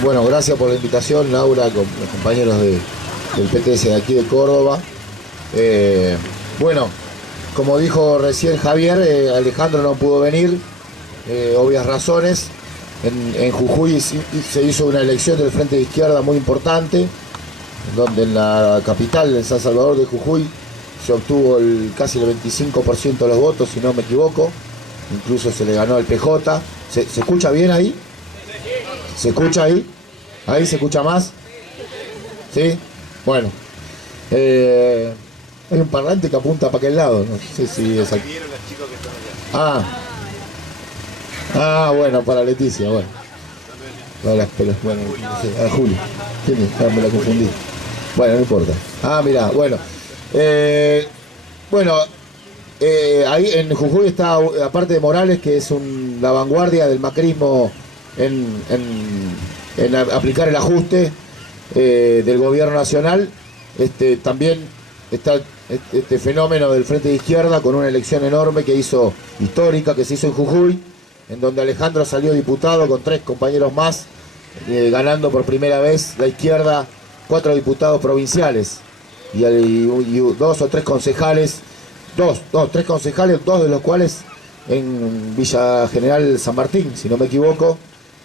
Bueno, gracias por la invitación, Laura, con los compañeros del PTS de aquí de Córdoba. Bueno, como dijo recién Javier, Alejandro no pudo venir, obvias razones. En Jujuy se hizo una elección del Frente de Izquierda muy importante, donde en la capital, en San Salvador de Jujuy, se obtuvo casi el 25% de los votos, si no me equivoco. Incluso se le ganó al PJ. ¿Se escucha bien ahí? ¿Se escucha ahí? ¿Ahí se escucha más? ¿Sí? Bueno. Hay un parlante que apunta para aquel lado. No sé si es aquí. Bueno, para Leticia, bueno. Bueno, no sé, Julio. ¿Quién es? Me la confundí. Bueno, no importa. Mirá, bueno. Ahí en Jujuy está, aparte de Morales, que es la vanguardia del macrismo en aplicar el ajuste del gobierno nacional. También está este fenómeno del Frente de Izquierda con una elección enorme histórica que se hizo en Jujuy, en donde Alejandro salió diputado con 3 compañeros más, ganando por primera vez la izquierda 4 diputados provinciales y 2 o 3 concejales, 3 concejales, 2 de los cuales en Villa General San Martín, si no me equivoco,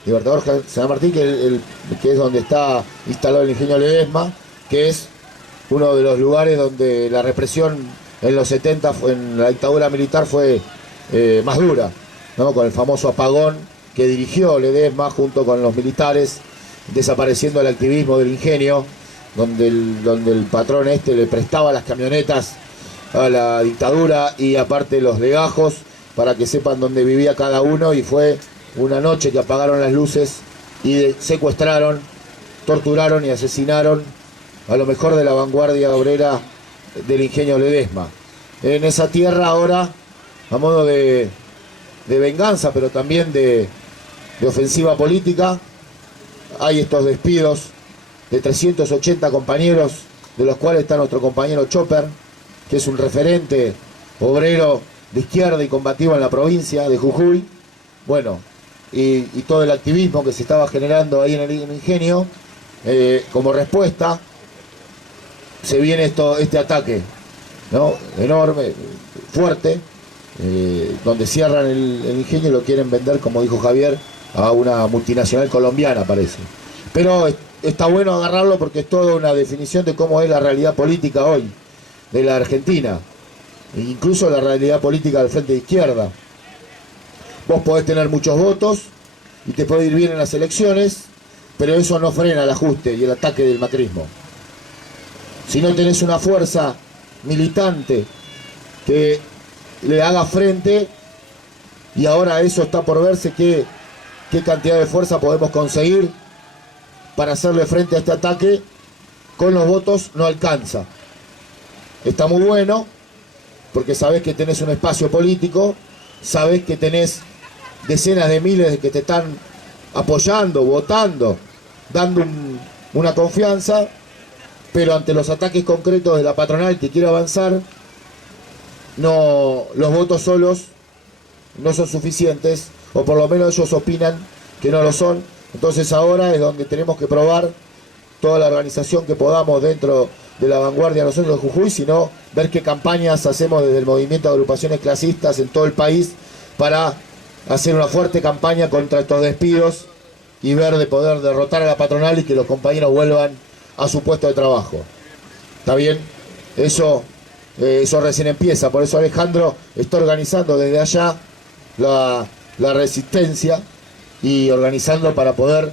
Libertador San Martín, que es donde está instalado el ingenio Ledesma, que es uno de los lugares donde la represión en los 70, en la dictadura militar, fue más dura, ¿no? Con el famoso apagón que dirigió Ledesma junto con los militares, desapareciendo el activismo del ingenio, donde el patrón le prestaba las camionetas a la dictadura y aparte los legajos para que sepan dónde vivía cada uno, y fue una noche que apagaron las luces y secuestraron, torturaron y asesinaron a lo mejor de la vanguardia obrera del ingenio Ledesma. En esa tierra ahora, a modo de venganza, pero también de ofensiva política, hay estos despidos de 380 compañeros, de los cuales está nuestro compañero Chopper, que es un referente obrero de izquierda y combativo en la provincia de Jujuy. Bueno, y todo el activismo que se estaba generando ahí en el ingenio, como respuesta, se viene este ataque, ¿no? Enorme, fuerte, donde cierran el ingenio y lo quieren vender, como dijo Javier, a una multinacional colombiana, parece. Pero está bueno agarrarlo porque es toda una definición de cómo es la realidad política hoy de la Argentina, e incluso la realidad política del Frente de Izquierda. Vos podés tener muchos votos y te puede ir bien en las elecciones, pero eso no frena el ajuste y el ataque del macrismo. Si no tenés una fuerza militante que le haga frente, y ahora eso está por verse, qué cantidad de fuerza podemos conseguir para hacerle frente a este ataque, con los votos no alcanza. Está muy bueno, porque sabés que tenés un espacio político, sabés que tenés decenas de miles que te están apoyando, votando, dando una confianza, pero ante los ataques concretos de la patronal que quiere avanzar, los votos solos no son suficientes, o por lo menos ellos opinan que no lo son. Entonces ahora es donde tenemos que probar toda la organización que podamos dentro de la vanguardia, no solo de Jujuy, sino ver qué campañas hacemos desde el movimiento de agrupaciones clasistas en todo el país para hacer una fuerte campaña contra estos despidos y ver de poder derrotar a la patronal y que los compañeros vuelvan a su puesto de trabajo. ¿Está bien? Eso recién empieza. Por eso Alejandro está organizando desde allá la resistencia y organizando para poder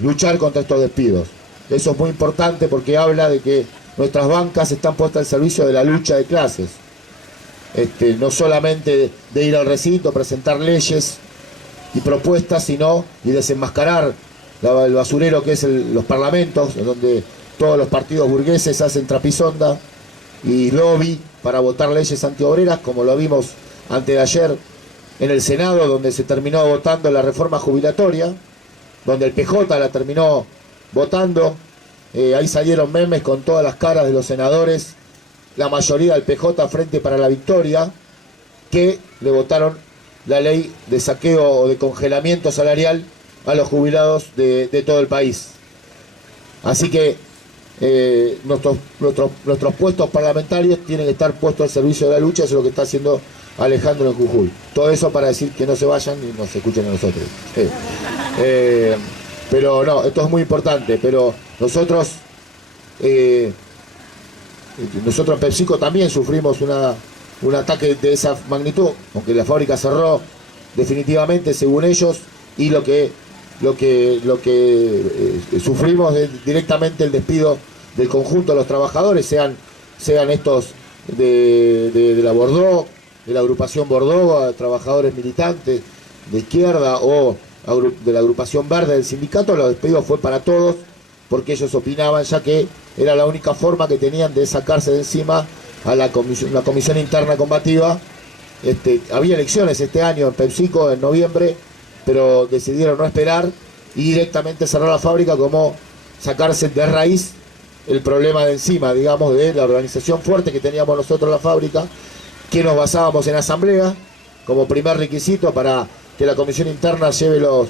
luchar contra estos despidos. Eso es muy importante porque habla de que nuestras bancas están puestas al servicio de la lucha de clases. No solamente de ir al recinto, presentar leyes y propuestas, sino y desenmascarar el basurero que es los parlamentos, donde todos los partidos burgueses hacen trapisonda y lobby para votar leyes antiobreras, como lo vimos antes de ayer en el Senado, donde se terminó votando la reforma jubilatoria, donde el PJ la terminó votando. Ahí salieron memes con todas las caras de los senadores, la mayoría del PJ Frente para la Victoria, que le votaron la ley de saqueo o de congelamiento salarial a los jubilados de todo el país. Así que nuestros puestos parlamentarios tienen que estar puestos al servicio de la lucha. Eso es lo que está haciendo Alejandro en Jujuy. Todo eso para decir que no se vayan y nos escuchen a nosotros. Pero no, esto es muy importante. Pero nosotros en PepsiCo también sufrimos un ataque de esa magnitud, aunque la fábrica cerró definitivamente según ellos, y lo que sufrimos es directamente el despido del conjunto de los trabajadores, sean estos de la Bordeaux, de la agrupación Bordeaux, trabajadores militantes de izquierda, o de la agrupación verde del sindicato. Los despidos fue para todos, porque ellos opinaban ya que era la única forma que tenían de sacarse de encima a la comisión interna combativa. Había elecciones este año en PepsiCo en noviembre, pero decidieron no esperar y directamente cerrar la fábrica, como sacarse de raíz el problema de encima, digamos, de la organización fuerte que teníamos nosotros en la fábrica, que nos basábamos en asamblea como primer requisito para que la comisión interna lleve los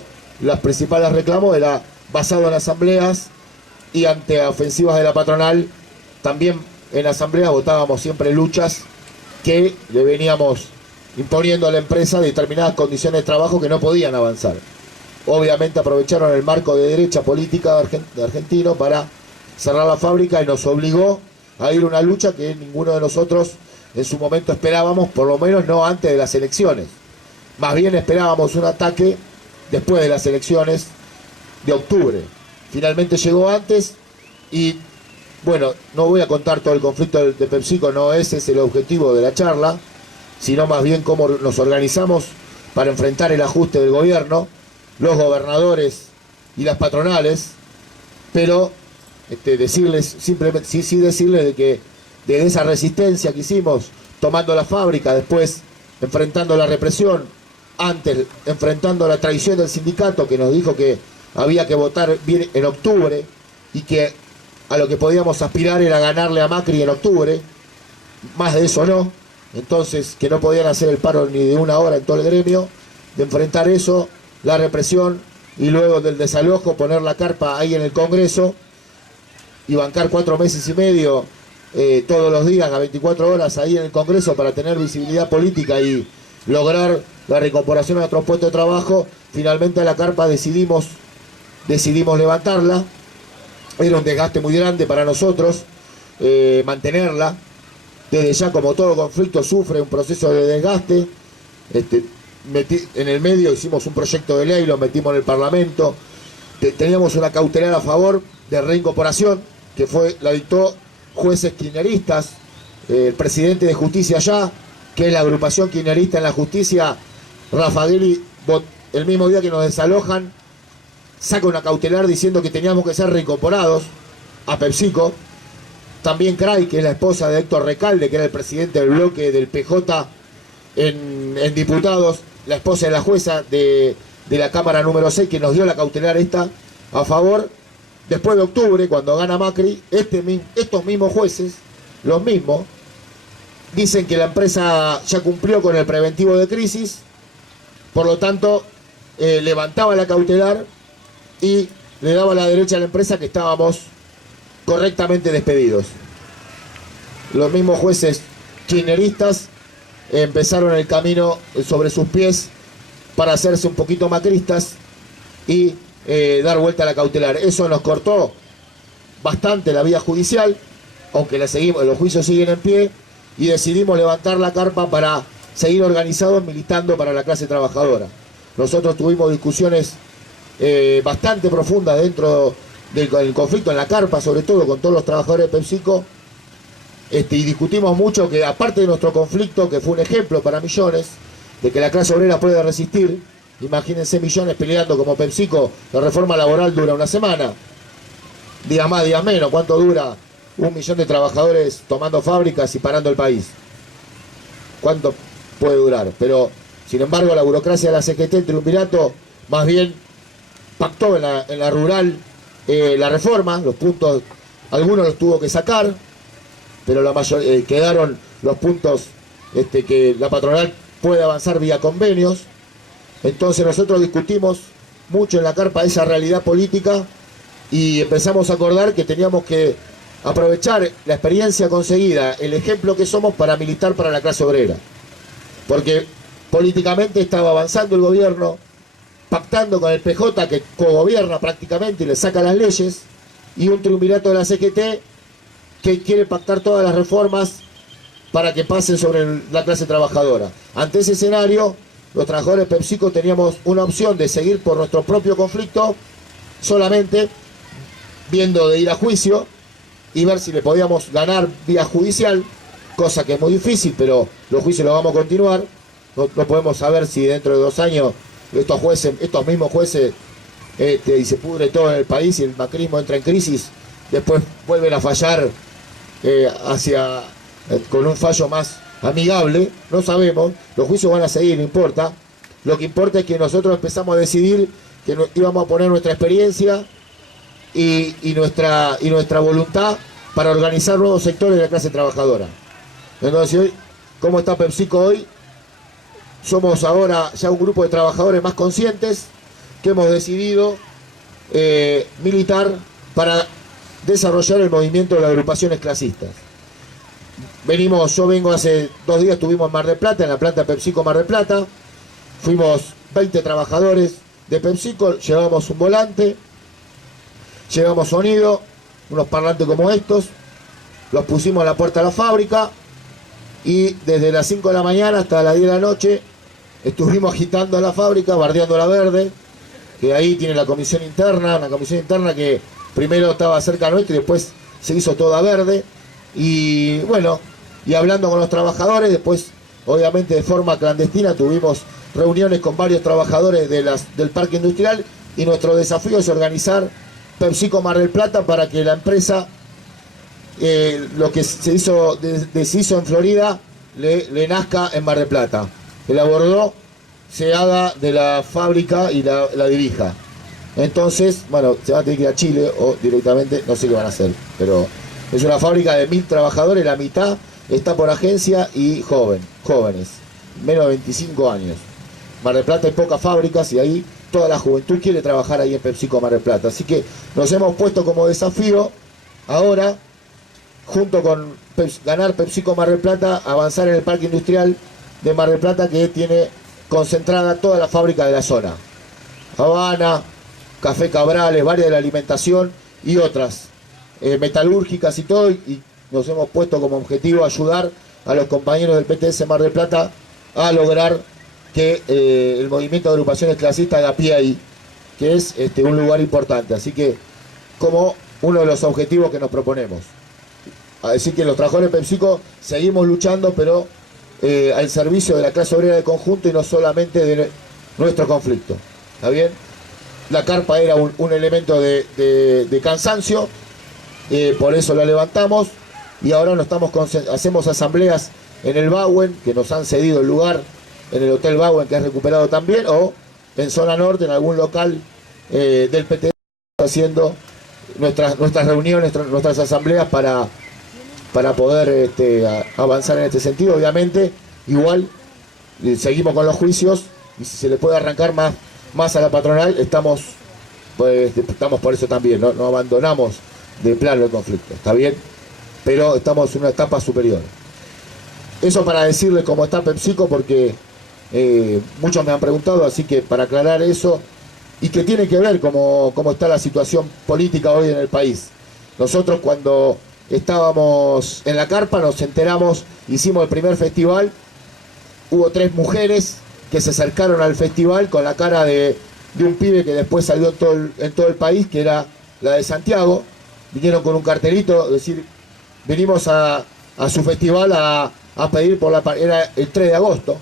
principales reclamos. Era basado en asambleas, y ante ofensivas de la patronal también en asamblea votábamos siempre luchas que le veníamos imponiendo a la empresa determinadas condiciones de trabajo que no podían avanzar. Obviamente aprovecharon el marco de derecha política de argentino para cerrar la fábrica, y nos obligó a ir a una lucha que ninguno de nosotros en su momento esperábamos, por lo menos no antes de las elecciones. Más bien esperábamos un ataque después de las elecciones de octubre. Finalmente llegó antes, y bueno, no voy a contar todo el conflicto de PepsiCo, no ese es el objetivo de la charla, sino más bien cómo nos organizamos para enfrentar el ajuste del gobierno, los gobernadores y las patronales. Pero decirles simplemente, sí decirles de que de esa resistencia que hicimos tomando la fábrica, después enfrentando la represión, antes enfrentando la traición del sindicato que nos dijo que había que votar bien en octubre, y que a lo que podíamos aspirar era ganarle a Macri en octubre, más de eso no. Entonces, que no podían hacer el paro ni de una hora en todo el gremio, de enfrentar eso, la represión, y luego del desalojo poner la carpa ahí en el Congreso y bancar 4 meses y medio todos los días a 24 horas ahí en el Congreso para tener visibilidad política y lograr la reincorporación a nuestros puestos de trabajo. Finalmente a la carpa decidimos levantarla. Era un desgaste muy grande para nosotros mantenerla. Desde ya, como todo conflicto, sufre un proceso de desgaste. En el medio hicimos un proyecto de ley, lo metimos en el Parlamento. Teníamos una cautelar a favor de reincorporación, que la dictó jueces kirchneristas. El presidente de justicia allá, que es la agrupación kirchnerista en la justicia, Raffagelli, el mismo día que nos desalojan, saca una cautelar diciendo que teníamos que ser reincorporados a PepsiCo. También Cray, que es la esposa de Héctor Recalde, que era el presidente del bloque del PJ en diputados, la esposa de la jueza de la Cámara número 6, que nos dio la cautelar esta a favor. Después de octubre, cuando gana Macri, estos mismos jueces, los mismos, dicen que la empresa ya cumplió con el preventivo de crisis, por lo tanto, levantaba la cautelar y le daba la derecha a la empresa que estábamos correctamente despedidos. Los mismos jueces kirchneristas empezaron el camino sobre sus pies para hacerse un poquito macristas y dar vuelta a la cautelar. Eso nos cortó bastante la vía judicial, aunque los juicios siguen en pie, y decidimos levantar la carpa para seguir organizados, militando para la clase trabajadora. Nosotros tuvimos discusiones bastante profundas dentro del conflicto en la carpa, sobre todo con todos los trabajadores de PepsiCo, y discutimos mucho que, aparte de nuestro conflicto, que fue un ejemplo para millones, de que la clase obrera puede resistir. Imagínense millones peleando como PepsiCo. La reforma laboral dura una semana, días más, días menos. ¿Cuánto dura 1 millón de trabajadores tomando fábricas y parando el país? ¿Cuánto puede durar? Pero, sin embargo, la burocracia de la CGT, el triunvirato, más bien pactó en la rural la reforma. Los puntos, algunos los tuvo que sacar, pero la mayoría quedaron los puntos que la patronal puede avanzar vía convenios. Entonces nosotros discutimos mucho en la carpa esa realidad política y empezamos a acordar que teníamos que aprovechar la experiencia conseguida, el ejemplo que somos para militar para la clase obrera. Porque políticamente estaba avanzando el gobierno, pactando con el PJ que cogobierna prácticamente y le saca las leyes, y un triunvirato de la CGT que quiere pactar todas las reformas para que pasen sobre la clase trabajadora. Ante ese escenario, los trabajadores de PepsiCo teníamos una opción de seguir por nuestro propio conflicto, solamente viendo de ir a juicio y ver si le podíamos ganar vía judicial, cosa que es muy difícil, pero los juicios los vamos a continuar. No podemos saber si dentro de 2 años estos mismos jueces, y se pudre todo en el país y el macrismo entra en crisis, después vuelven a fallar con un fallo más amigable. No sabemos, los juicios van a seguir, no importa. Lo que importa es que nosotros empezamos a decidir que íbamos a poner nuestra experiencia y nuestra voluntad para organizar nuevos sectores de la clase trabajadora. Entonces, hoy, ¿cómo está PepsiCo hoy? Somos ahora ya un grupo de trabajadores más conscientes que hemos decidido militar para desarrollar el movimiento de las agrupaciones clasistas. Yo vengo hace 2 días, estuvimos en Mar del Plata, en la planta PepsiCo Mar del Plata. Fuimos 20 trabajadores de PepsiCo, llevamos un volante, llevamos sonido, unos parlantes como estos, los pusimos a la puerta de la fábrica y desde las 5 de la mañana hasta las 10 de la noche estuvimos agitando la fábrica, bardeando la verde, que ahí tiene la comisión interna, una comisión interna que primero estaba cerca nuestro y después se hizo toda verde. Y bueno, y hablando con los trabajadores, después obviamente de forma clandestina tuvimos reuniones con varios trabajadores del parque industrial y nuestro desafío es organizar PepsiCo Mar del Plata para que la empresa, lo que se hizo en Florida, le nazca en Mar del Plata. El abordó se haga de la fábrica y la dirija. Entonces, bueno, se va a tener que ir a Chile o directamente, no sé qué van a hacer, pero es una fábrica de 1000 trabajadores, la mitad está por agencia y jóvenes, menos de 25 años. Mar del Plata hay pocas fábricas y ahí toda la juventud quiere trabajar ahí en PepsiCo Mar del Plata. Así que nos hemos puesto como desafío ahora, junto con ganar PepsiCo Mar del Plata, avanzar en el parque industrial de Mar del Plata que tiene concentrada toda la fábrica de la zona. Habana, Café Cabrales, varias de la alimentación y otras metalúrgicas y todo, y nos hemos puesto como objetivo ayudar a los compañeros del PTS Mar del Plata a lograr que el movimiento de agrupaciones clasistas haga pie ahí, que es un lugar importante. Así que como uno de los objetivos que nos proponemos. Así que los trabajadores de PepsiCo seguimos luchando, pero al servicio de la clase obrera de conjunto y no solamente de nuestro conflicto. ¿Está bien? La carpa era un elemento de cansancio, por eso la levantamos y ahora hacemos asambleas en el Bauen, que nos han cedido el lugar, en el Hotel Bauen, que es recuperado también, o en zona norte, en algún local del PT, haciendo nuestras reuniones, nuestras asambleas para poder avanzar en este sentido. Obviamente, igual seguimos con los juicios y si se le puede arrancar más a la patronal, estamos por eso también, no abandonamos de plano el conflicto, ¿está bien? Pero estamos en una etapa superior. Eso para decirles cómo está PepsiCo, porque muchos me han preguntado, así que para aclarar eso, y que tiene que ver cómo está la situación política hoy en el país. Nosotros cuando estábamos en la carpa nos enteramos, hicimos el primer festival, hubo 3 mujeres que se acercaron al festival con la cara de un pibe que después salió en todo el país, que era la de Santiago. Vinieron con un cartelito, es decir, venimos a su festival a pedir era el 3 de agosto.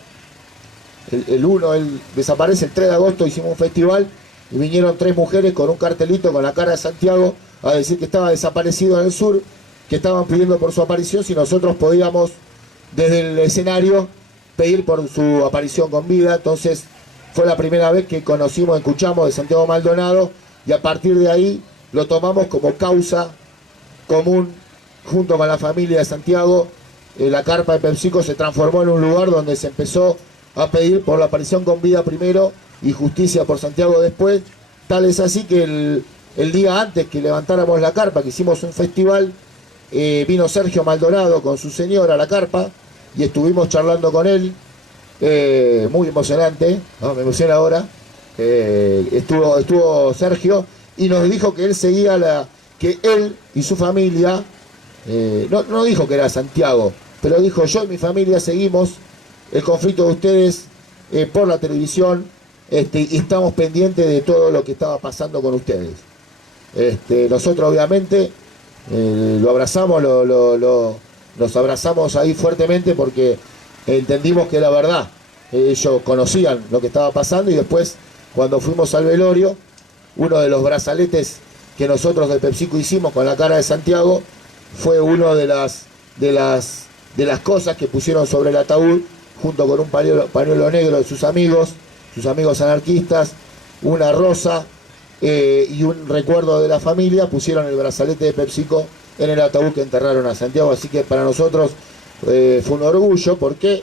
Él desaparece el 3 de agosto, hicimos un festival y vinieron 3 mujeres con un cartelito con la cara de Santiago a decir que estaba desaparecido en el sur, que estaban pidiendo por su aparición, si nosotros podíamos desde el escenario pedir por su aparición con vida. Entonces fue la primera vez que escuchamos de Santiago Maldonado y a partir de ahí lo tomamos como causa común junto con la familia de Santiago. La carpa de PepsiCo se transformó en un lugar donde se empezó a pedir por la aparición con vida primero y Justicia por Santiago después. Tal es así que el día antes que levantáramos la carpa, que hicimos un festival, vino Sergio Maldonado con su señora a la carpa y estuvimos charlando con él, muy emocionante, ¿no? Me emociona ahora. Estuvo Sergio y nos dijo que él seguía que él y su familia, no dijo que era Santiago, pero dijo: yo y mi familia seguimos el conflicto de ustedes por la televisión, y estamos pendientes de todo lo que estaba pasando con ustedes. Nosotros obviamente lo abrazamos, nos abrazamos ahí fuertemente porque entendimos que era verdad. Ellos conocían lo que estaba pasando y después, cuando fuimos al velorio, uno de los brazaletes que nosotros de PepsiCo hicimos con la cara de Santiago fue uno de las cosas que pusieron sobre el ataúd, junto con un pañuelo negro de sus amigos anarquistas, una rosa y un recuerdo de la familia. Pusieron el brazalete de PepsiCo en el ataúd que enterraron a Santiago. Así que para nosotros fue un orgullo, porque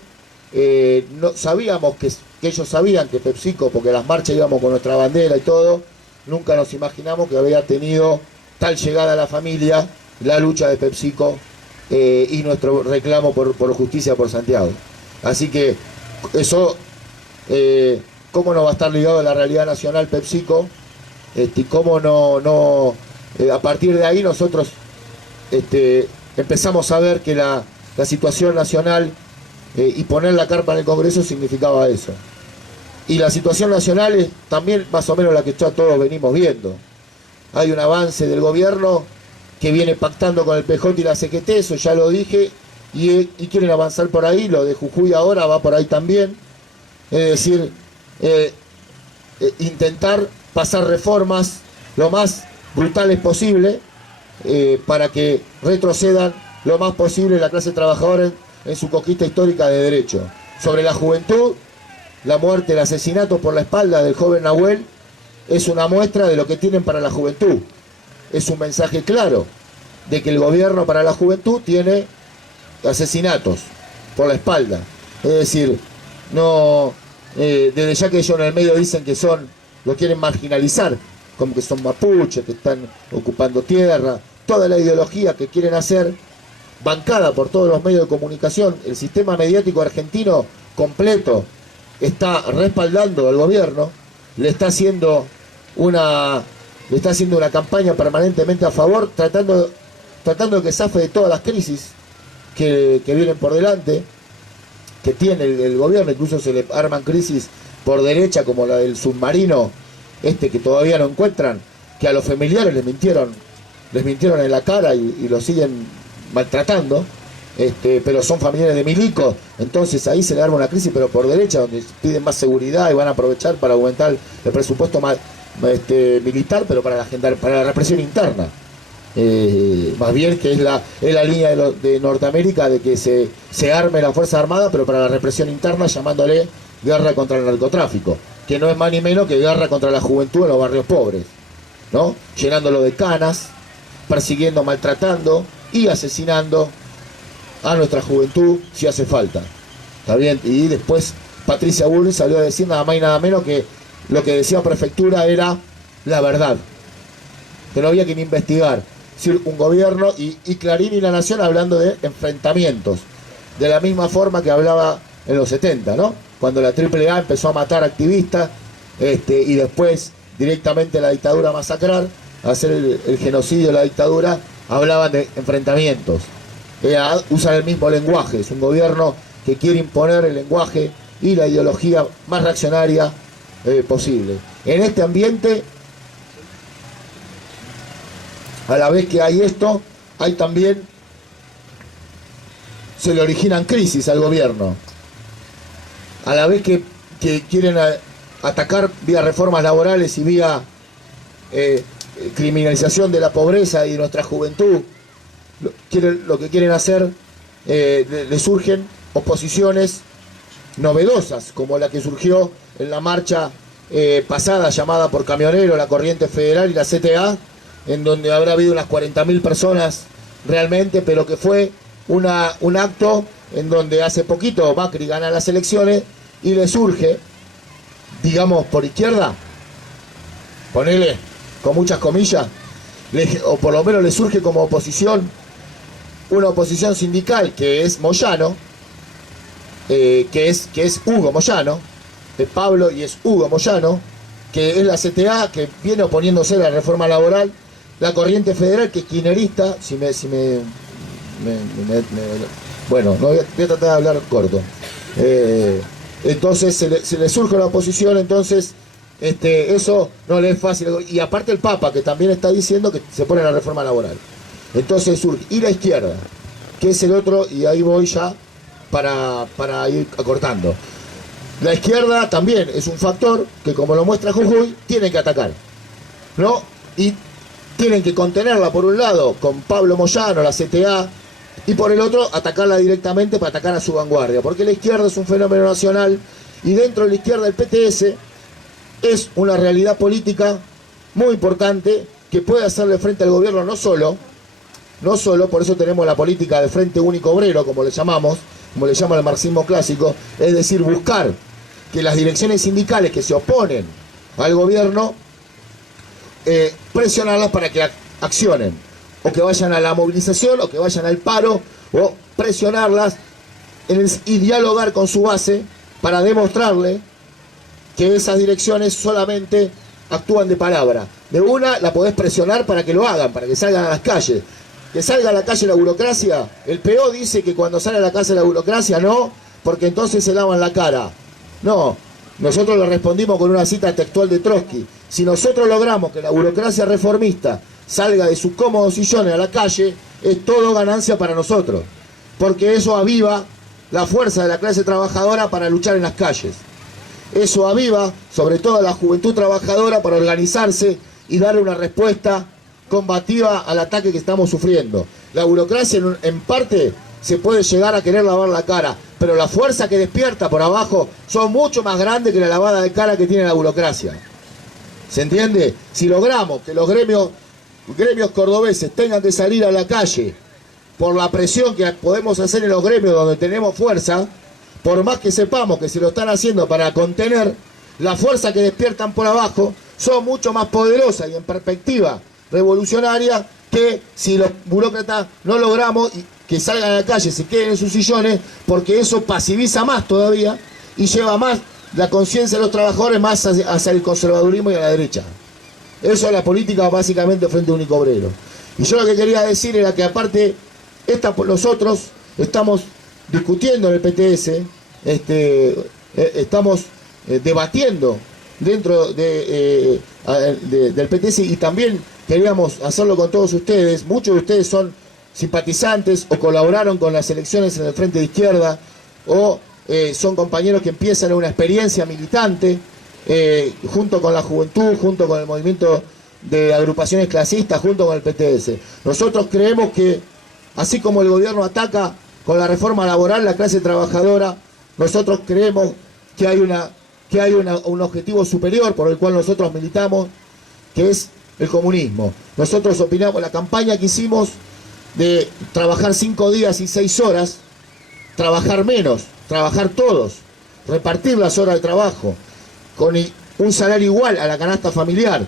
no sabíamos que ellos sabían que PepsiCo, porque las marchas íbamos con nuestra bandera y todo, nunca nos imaginamos que había tenido tal llegada a la familia la lucha de PepsiCo y nuestro reclamo por justicia por Santiago. Así que eso, cómo no va a estar ligado a la realidad nacional PepsiCo, y cómo no a partir de ahí nosotros empezamos a ver que la situación nacional y poner la carpa en el Congreso significaba eso. Y la situación nacional es también más o menos la que ya todos venimos viendo. Hay un avance del gobierno que viene pactando con el PJ y la CGT, eso ya lo dije, y quieren avanzar por ahí. Lo de Jujuy ahora va por ahí también. Es decir, intentar pasar reformas lo más brutales posible para que retrocedan lo más posible la clase trabajadora en su conquista histórica de derecho. Sobre la juventud, la muerte, el asesinato por la espalda del joven Nahuel es una muestra de lo que tienen para la juventud. Es un mensaje claro de que el gobierno para la juventud tiene asesinatos por la espalda. Es decir, no, desde ya que ellos en el medio dicen que lo quieren marginalizar, como que son mapuches, que están ocupando tierra, toda la ideología que quieren hacer, bancada por todos los medios de comunicación. El sistema mediático argentino completo está respaldando al gobierno, le está haciendo una campaña permanentemente a favor, tratando de que zafe de todas las crisis que vienen por delante, que tiene el gobierno. Incluso se le arman crisis por derecha, como la del submarino que todavía no encuentran, que a los familiares les mintieron en la cara y los siguen maltratando, pero son familiares de milicos. Entonces ahí se le arma una crisis, pero por derecha, donde piden más seguridad y van a aprovechar para aumentar el presupuesto militar, pero para la represión interna. Más bien que es la línea de Norteamérica, de que se arme la Fuerza Armada, pero para la represión interna, llamándole guerra contra el narcotráfico, que no es más ni menos que guerra contra la juventud en los barrios pobres, ¿no? Llenándolo de canas, persiguiendo, maltratando y asesinando a nuestra juventud si hace falta. ¿Está bien? Y después Patricia Bullrich salió a decir nada más y nada menos que lo que decía Prefectura era la verdad, que no había que ni investigar. Es decir, un gobierno y Clarín y La Nación hablando de enfrentamientos, de la misma forma que hablaba en los 70, ¿no? Cuando la AAA empezó a matar activistas y después directamente la dictadura a masacrar, a hacer el genocidio de la dictadura, hablaban de enfrentamientos. Usan el mismo lenguaje. Es un gobierno que quiere imponer el lenguaje y la ideología más reaccionaria posible. En este ambiente, a la vez que hay esto, hay también, se le originan crisis al gobierno. A la vez que quieren atacar vía reformas laborales y vía criminalización de la pobreza y de nuestra juventud, lo que quieren hacer, le surgen oposiciones novedosas, como la que surgió en la marcha pasada, llamada por camioneros, la Corriente Federal y la CTA, en donde habrá habido unas 40.000 personas realmente, pero que fue un acto en donde hace poquito Macri gana las elecciones y le surge digamos, por izquierda, ponele con muchas comillas, o por lo menos le surge como oposición, una oposición sindical que es Moyano, que es Hugo Moyano, de Pablo y es Hugo Moyano, que es la CTA, que viene oponiéndose a la reforma laboral, la Corriente Federal, que es kirchnerista, bueno, no voy a tratar de hablar corto. Entonces se le surge la oposición, entonces eso no le es fácil. Y aparte el Papa, que también está diciendo que se pone la reforma laboral. Entonces surge. Y la izquierda, que es el otro, y ahí voy ya para ir acortando. La izquierda también es un factor que, como lo muestra Jujuy, tienen que atacar, ¿no? Y tienen que contenerla por un lado con Pablo Moyano, la CTA, y por el otro atacarla directamente para atacar a su vanguardia, porque la izquierda es un fenómeno nacional y dentro de la izquierda el PTS es una realidad política muy importante que puede hacerle frente al gobierno no solo, por eso tenemos la política de Frente Único Obrero, como le llamamos, como le llama el marxismo clásico, es decir, buscar que las direcciones sindicales que se oponen al gobierno, presionarlas para que accionen, o que vayan a la movilización, o que vayan al paro, o presionarlas y dialogar con su base para demostrarle que esas direcciones solamente actúan de palabra. De una la podés presionar para que lo hagan, para que salgan a las calles. Que salga a la calle la burocracia, el PO dice que cuando sale a la calle la burocracia no, porque entonces se lavan la cara. No, nosotros le respondimos con una cita textual de Trotsky. Si nosotros logramos que la burocracia reformista salga de sus cómodos sillones a la calle, es todo ganancia para nosotros, porque eso aviva la fuerza de la clase trabajadora para luchar en las calles. Eso aviva sobre todo a la juventud trabajadora para organizarse y darle una respuesta combativa al ataque que estamos sufriendo. La burocracia en parte se puede llegar a querer lavar la cara, pero la fuerza que despierta por abajo son mucho más grandes que la lavada de cara que tiene la burocracia. ¿Se entiende? Si logramos que los gremios cordobeses tengan que salir a la calle por la presión que podemos hacer en los gremios donde tenemos fuerza, por más que sepamos que se lo están haciendo para contener, la fuerza que despiertan por abajo son mucho más poderosas y en perspectiva revolucionaria que si los burócratas no logramos que salgan a la calle, se queden en sus sillones, porque eso pasiviza más todavía y lleva más la conciencia de los trabajadores más hacia el conservadurismo y a la derecha. Eso es la política básicamente Frente Único Obrero. Y yo lo que quería decir era que aparte nosotros estamos discutiendo en el PTS, estamos debatiendo dentro del PTS y también queríamos hacerlo con todos ustedes. Muchos de ustedes son simpatizantes o colaboraron con las elecciones en el Frente de Izquierda o son compañeros que empiezan una experiencia militante junto con la juventud, junto con el movimiento de agrupaciones clasistas, junto con el PTS. Nosotros creemos que así como el gobierno ataca con la reforma laboral la clase trabajadora, nosotros creemos que hay un objetivo superior por el cual nosotros militamos, que es el comunismo. Nosotros opinamos, la campaña que hicimos de trabajar 5 días y 6 horas, trabajar menos, trabajar todos, repartir las horas de trabajo, con un salario igual a la canasta familiar,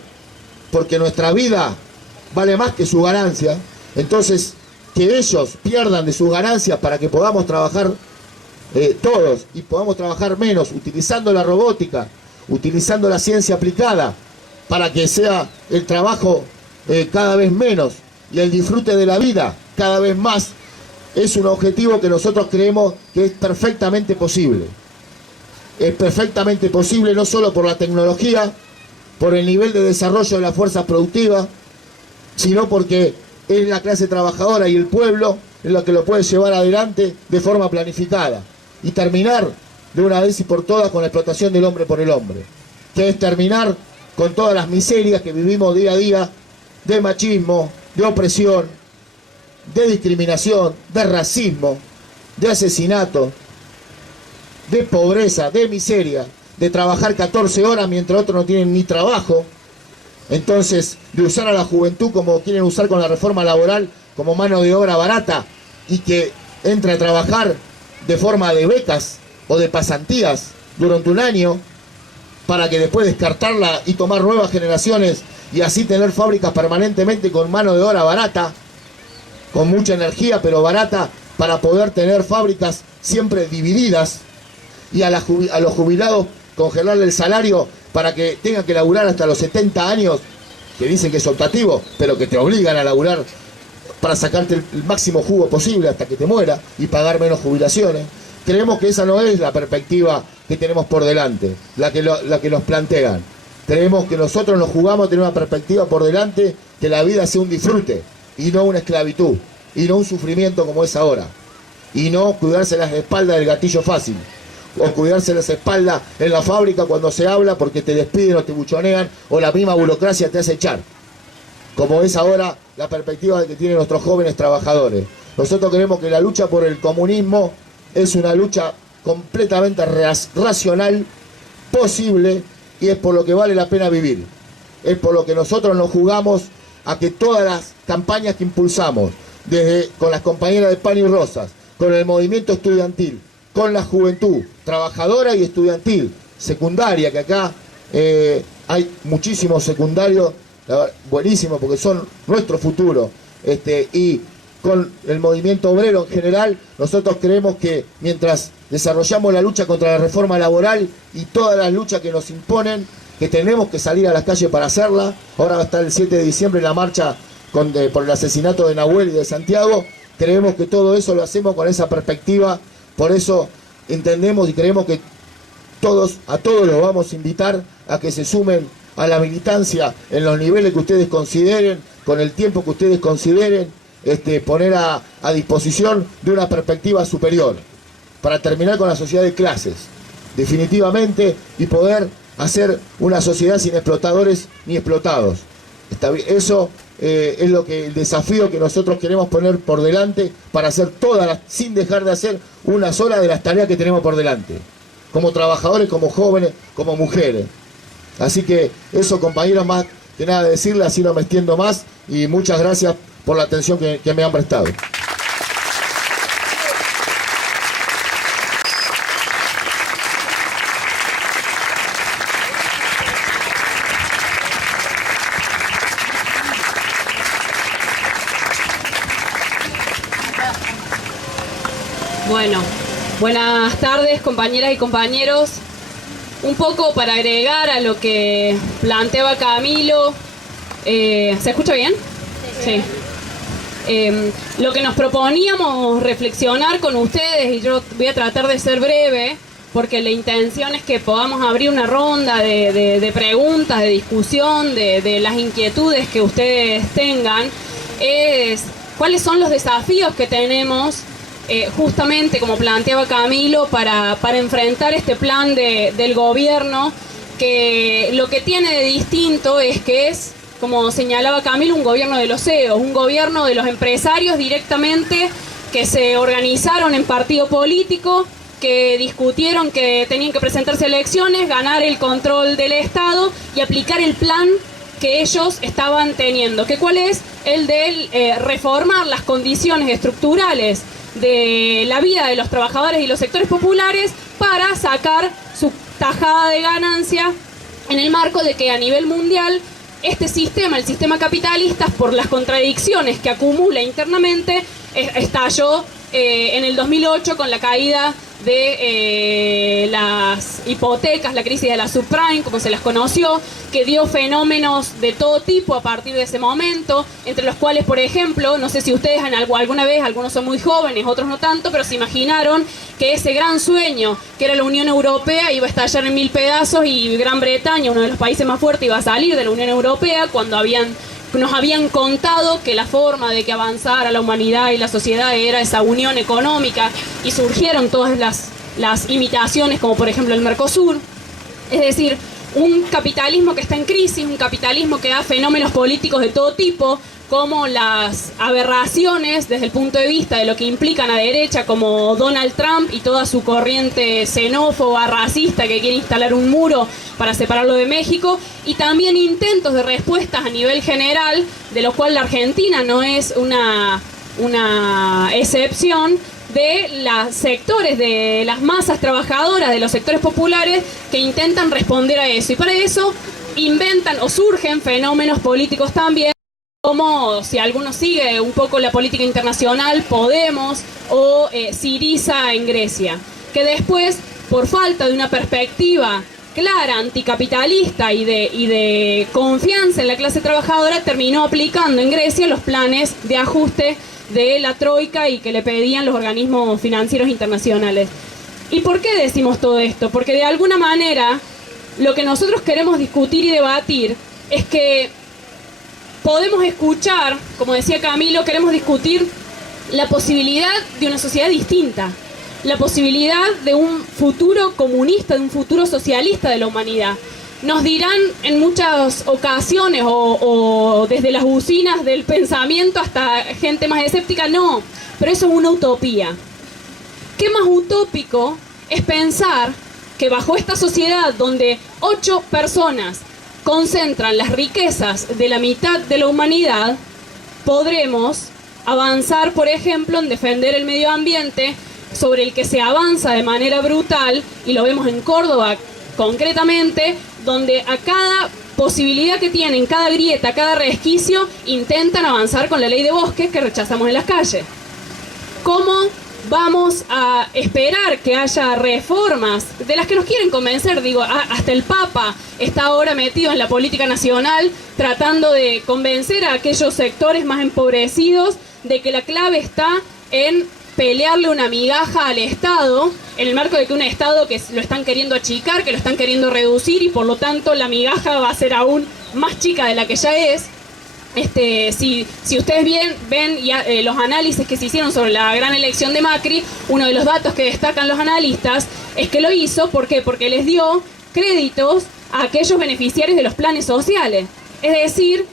porque nuestra vida vale más que su ganancia, entonces que ellos pierdan de sus ganancias para que podamos trabajar todos y podamos trabajar menos, utilizando la robótica, utilizando la ciencia aplicada, para que sea el trabajo cada vez menos y el disfrute de la vida cada vez más, es un objetivo que nosotros creemos que es perfectamente posible. Es perfectamente posible no solo por la tecnología, por el nivel de desarrollo de las fuerzas productivas, sino porque es la clase trabajadora y el pueblo es lo que lo puede llevar adelante de forma planificada y terminar de una vez y por todas con la explotación del hombre por el hombre, que es terminar con todas las miserias que vivimos día a día de machismo, de opresión, de discriminación, de racismo, de asesinato, de pobreza, de miseria, de trabajar 14 horas mientras otros no tienen ni trabajo. Entonces, de usar a la juventud como quieren usar con la reforma laboral, como mano de obra barata, y que entre a trabajar de forma de becas o de pasantías durante un año, para que después descartarla y tomar nuevas generaciones y así tener fábricas permanentemente con mano de obra barata, con mucha energía pero barata, para poder tener fábricas siempre divididas y a los jubilados congelarle el salario para que tengan que laburar hasta los 70 años, que dicen que es optativo, pero que te obligan a laburar para sacarte el máximo jugo posible hasta que te muera y pagar menos jubilaciones. Creemos que esa no es la perspectiva que tenemos por delante, la que nos plantean. Creemos que nosotros nos jugamos a tener una perspectiva por delante, que la vida sea un disfrute y no una esclavitud, y no un sufrimiento como es ahora, y no cuidarse las espaldas del gatillo fácil, o cuidarse las espaldas en la fábrica cuando se habla porque te despiden o te buchonean, o la misma burocracia te hace echar, como es ahora la perspectiva que tienen nuestros jóvenes trabajadores. Nosotros creemos que la lucha por el comunismo es una lucha completamente racional, posible, y es por lo que vale la pena vivir. Es por lo que nosotros nos jugamos a que todas las campañas que impulsamos, desde con las compañeras de Pan y Rosas, con el movimiento estudiantil, con la juventud trabajadora y estudiantil, secundaria, que acá hay muchísimos secundarios, buenísimos porque son nuestro futuro, y con el movimiento obrero en general, nosotros creemos que mientras desarrollamos la lucha contra la reforma laboral y todas las luchas que nos imponen, que tenemos que salir a las calles para hacerla. Ahora va a estar el 7 de diciembre la marcha por el asesinato de Nahuel y de Santiago. Creemos que todo eso lo hacemos con esa perspectiva, por eso entendemos y creemos que a todos los vamos a invitar a que se sumen a la militancia en los niveles que ustedes consideren, con el tiempo que ustedes consideren, poner a disposición de una perspectiva superior, para terminar con la sociedad de clases, definitivamente, y poder hacer una sociedad sin explotadores ni explotados. Eso es el desafío que nosotros queremos poner por delante para hacer todas, sin dejar de hacer una sola de las tareas que tenemos por delante, como trabajadores, como jóvenes, como mujeres. Así que eso, compañeros, más que nada decirle, así no me extiendo más, y muchas gracias por la atención que me han prestado. Bueno, buenas tardes, compañeras y compañeros. Un poco para agregar a lo que planteaba Camilo. ¿Se escucha bien? Sí. Lo que nos proponíamos reflexionar con ustedes, y yo voy a tratar de ser breve, porque la intención es que podamos abrir una ronda de preguntas, de discusión, de las inquietudes que ustedes tengan, es cuáles son los desafíos que tenemos, justamente como planteaba Camilo, para enfrentar este plan del gobierno, que lo que tiene de distinto es que es, como señalaba Camilo, un gobierno de los CEOs, un gobierno de los empresarios directamente, que se organizaron en partido político, que discutieron que tenían que presentarse elecciones, ganar el control del Estado y aplicar el plan que ellos estaban teniendo. ¿Cuál es? El de reformar las condiciones estructurales de la vida de los trabajadores y los sectores populares para sacar su tajada de ganancia, en el marco de que a nivel mundial este sistema, el sistema capitalista, por las contradicciones que acumula internamente, estalló en el 2008 con la caída de las hipotecas, la crisis de la subprime, como se las conoció, que dio fenómenos de todo tipo a partir de ese momento, entre los cuales, por ejemplo, no sé si ustedes alguna vez, algunos son muy jóvenes, otros no tanto, pero se imaginaron que ese gran sueño, que era la Unión Europea, iba a estallar en 1000 pedazos y Gran Bretaña, uno de los países más fuertes, iba a salir de la Unión Europea, cuando nos habían contado que la forma de que avanzara la humanidad y la sociedad era esa unión económica, y surgieron todas las imitaciones, como por ejemplo el Mercosur. Es decir, un capitalismo que está en crisis, un capitalismo que da fenómenos políticos de todo tipo, como las aberraciones desde el punto de vista de lo que implican a derecha, como Donald Trump y toda su corriente xenófoba, racista, que quiere instalar un muro para separarlo de México, y también intentos de respuestas a nivel general, de lo cual la Argentina no es una excepción, de los sectores, de las masas trabajadoras, de los sectores populares que intentan responder a eso. Y para eso inventan o surgen fenómenos políticos también, como si alguno sigue un poco la política internacional, Podemos o Syriza en Grecia, que después, por falta de una perspectiva clara, anticapitalista y de confianza en la clase trabajadora, terminó aplicando en Grecia los planes de ajuste de la troika y que le pedían los organismos financieros internacionales. ¿Y por qué decimos todo esto? Porque de alguna manera lo que nosotros queremos discutir y debatir es que podemos escuchar, como decía Camilo, queremos discutir la posibilidad de una sociedad distinta, la posibilidad de un futuro comunista, de un futuro socialista de la humanidad. Nos dirán en muchas ocasiones o desde las usinas del pensamiento hasta gente más escéptica, no, pero eso es una utopía. ¿Qué más utópico es pensar que bajo esta sociedad donde 8 personas concentran las riquezas de la mitad de la humanidad, podremos avanzar, por ejemplo, en defender el medio ambiente, sobre el que se avanza de manera brutal, y lo vemos en Córdoba concretamente, donde a cada posibilidad que tienen, cada grieta, cada resquicio, intentan avanzar con la ley de bosques que rechazamos en las calles. ¿Cómo vamos a esperar que haya reformas de las que nos quieren convencer? Digo, hasta el Papa está ahora metido en la política nacional tratando de convencer a aquellos sectores más empobrecidos de que la clave está en pelearle una migaja al Estado, en el marco de que un Estado que lo están queriendo achicar, que lo están queriendo reducir, y por lo tanto la migaja va a ser aún más chica de la que ya es. Si ustedes ven los análisis que se hicieron sobre la gran elección de Macri, uno de los datos que destacan los analistas es que lo hizo, ¿por qué? Porque les dio créditos a aquellos beneficiarios de los planes sociales. Es decir,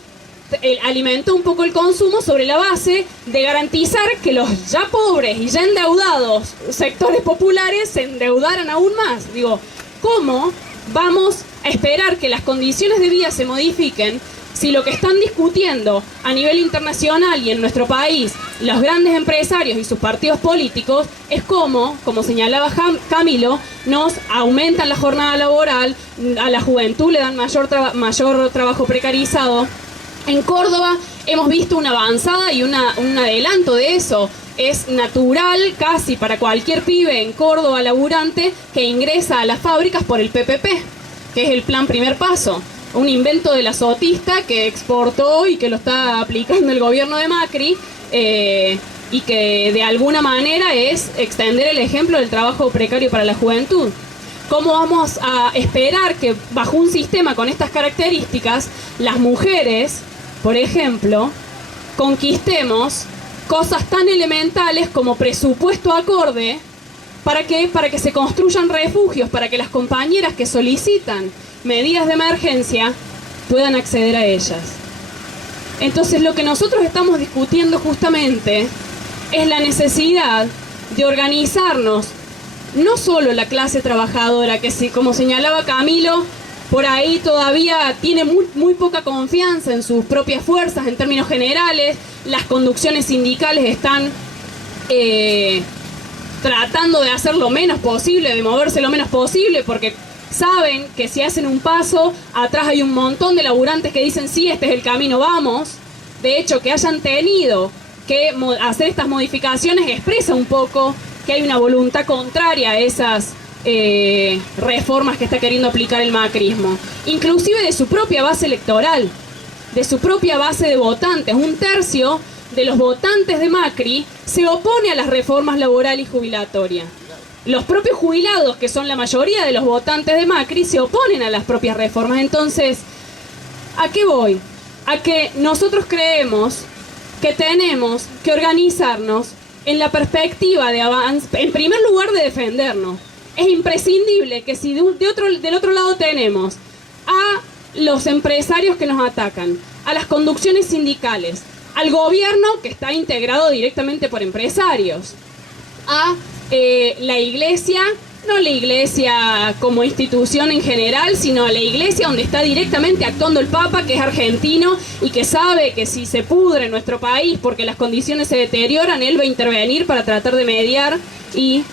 alimentó un poco el consumo sobre la base de garantizar que los ya pobres y ya endeudados sectores populares se endeudaran aún más. Digo, ¿cómo vamos a esperar que las condiciones de vida se modifiquen si lo que están discutiendo a nivel internacional y en nuestro país los grandes empresarios y sus partidos políticos es como señalaba Camilo, nos aumentan la jornada laboral, a la juventud le dan mayor trabajo precarizado? En Córdoba hemos visto una avanzada y un adelanto de eso. Es natural casi para cualquier pibe en Córdoba laburante que ingresa a las fábricas por el PPP, que es el plan primer paso. Un invento de la Sotista que exportó y que lo está aplicando el gobierno de Macri, y que de alguna manera es extender el ejemplo del trabajo precario para la juventud. ¿Cómo vamos a esperar que bajo un sistema con estas características las mujeres, por ejemplo, conquistemos cosas tan elementales como presupuesto acorde? ¿Para qué? Para que se construyan refugios, para que las compañeras que solicitan medidas de emergencia puedan acceder a ellas. Entonces, lo que nosotros estamos discutiendo justamente es la necesidad de organizarnos, no solo la clase trabajadora, que como señalaba Camilo, por ahí todavía tiene muy poca confianza en sus propias fuerzas en términos generales. Las conducciones sindicales están tratando de hacer lo menos posible, de moverse lo menos posible, porque saben que si hacen un paso, atrás hay un montón de laburantes que dicen sí, este es el camino, vamos. De hecho, que hayan tenido que hacer estas modificaciones expresa un poco que hay una voluntad contraria a esas reformas que está queriendo aplicar el macrismo, inclusive de su propia base electoral, de su propia base de votantes. 1/3 de los votantes de Macri se opone a las reformas laboral y jubilatoria. Los propios jubilados, que son la mayoría de los votantes de Macri, se oponen a las propias reformas. Entonces, ¿a qué voy? A que nosotros creemos que tenemos que organizarnos en la perspectiva de avance, en primer lugar de defendernos. Es imprescindible que si del otro lado tenemos a los empresarios que nos atacan, a las conducciones sindicales, al gobierno que está integrado directamente por empresarios, a la iglesia no la iglesia como institución en general, sino a la iglesia donde está directamente actuando el Papa, que es argentino y que sabe que si se pudre en nuestro país porque las condiciones se deterioran, él va a intervenir para tratar de mediar y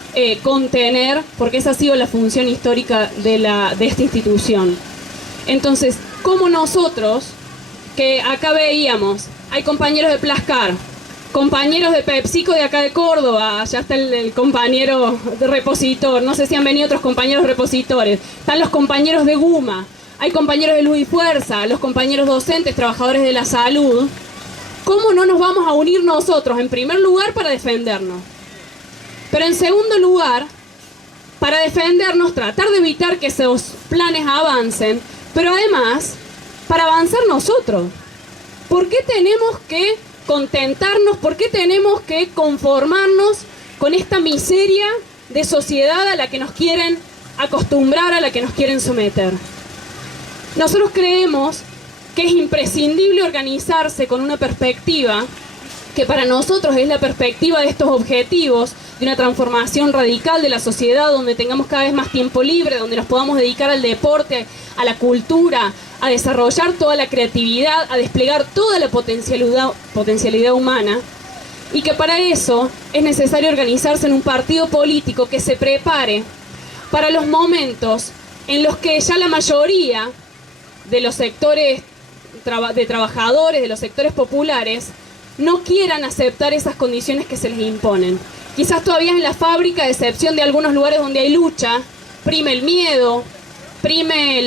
contener, porque esa ha sido la función histórica de esta institución. Entonces, como nosotros, que acá veíamos, hay compañeros de Plascar, compañeros de PepsiCo de acá de Córdoba, allá está el compañero de repositor, no sé si han venido otros compañeros repositores, están los compañeros de Guma, hay compañeros de Luz y Fuerza, los compañeros docentes, trabajadores de la salud. ¿Cómo no nos vamos a unir nosotros, en primer lugar, para defendernos? Pero en segundo lugar, para defendernos, tratar de evitar que esos planes avancen, pero además, para avanzar nosotros. ¿Por qué tenemos que contentarnos? ¿Por qué tenemos que conformarnos con esta miseria de sociedad a la que nos quieren acostumbrar, a la que nos quieren someter? Nosotros creemos que es imprescindible organizarse con una perspectiva que para nosotros es la perspectiva de estos objetivos, de una transformación radical de la sociedad, donde tengamos cada vez más tiempo libre, donde nos podamos dedicar al deporte, a la cultura, a desarrollar toda la creatividad, a desplegar toda la potencialidad humana, y que para eso es necesario organizarse en un partido político que se prepare para los momentos en los que ya la mayoría de los sectores de trabajadores, de los sectores populares, no quieran aceptar esas condiciones que se les imponen. Quizás todavía en la fábrica, a excepción de algunos lugares donde hay lucha, prime el miedo, prime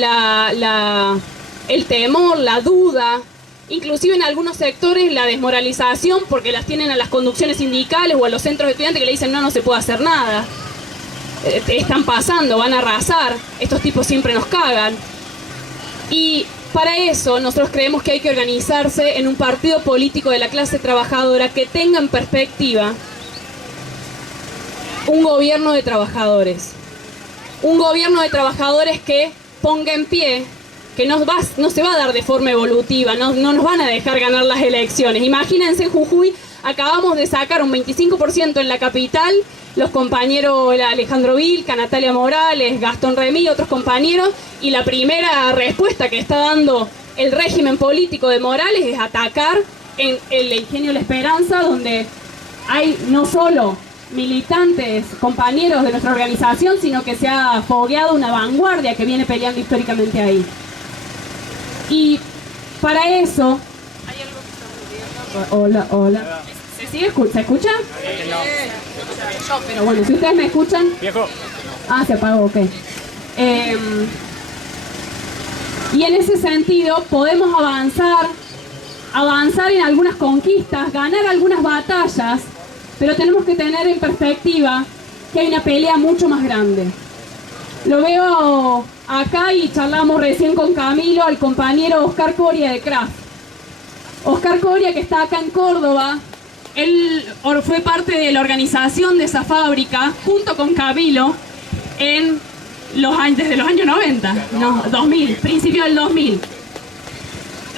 el temor, la duda, inclusive en algunos sectores la desmoralización, porque las tienen a las conducciones sindicales o a los centros de estudiantes que le dicen no se puede hacer nada. Están pasando, van a arrasar, estos tipos siempre nos cagan. Y para eso nosotros creemos que hay que organizarse en un partido político de la clase trabajadora que tenga en perspectiva un gobierno de trabajadores. Un gobierno de trabajadores que ponga en pie, que no se va a dar de forma evolutiva, no nos van a dejar ganar las elecciones. Imagínense, Jujuy, acabamos de sacar un 25% en la capital, los compañeros Alejandro Vilca, Natalia Morales, Gastón Remí, otros compañeros, y la primera respuesta que está dando el régimen político de Morales es atacar en el Ingenio La Esperanza, donde hay no solo militantes, compañeros de nuestra organización, sino que se ha fogueado una vanguardia que viene peleando históricamente ahí. Y para eso... Hola. ¿Se escucha? Pero bueno, si ustedes me escuchan... se apagó, ok. Y en ese sentido podemos avanzar en algunas conquistas, ganar algunas batallas, pero tenemos que tener en perspectiva que hay una pelea mucho más grande. Lo veo acá y charlamos recién con Camilo, al compañero Oscar Coria de Craft. Oscar Coria, que está acá en Córdoba, él fue parte de la organización de esa fábrica, junto con Camilo, desde los años 90, 2000, principio del 2000.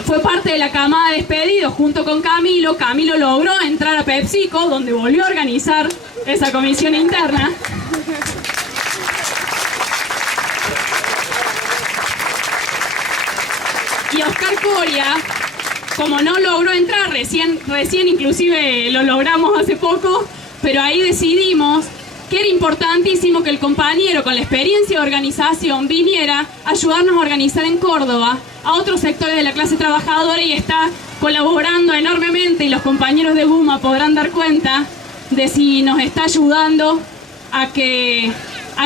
Fue parte de la camada de despedidos junto con Camilo. Camilo logró entrar a PepsiCo, donde volvió a organizar esa comisión interna. Y Oscar Coria, como no logró entrar, recién inclusive lo logramos hace poco, pero ahí decidimos que era importantísimo que el compañero con la experiencia de organización viniera a ayudarnos a organizar en Córdoba a otros sectores de la clase trabajadora, y está colaborando enormemente, y los compañeros de Guma podrán dar cuenta de si nos está ayudando a que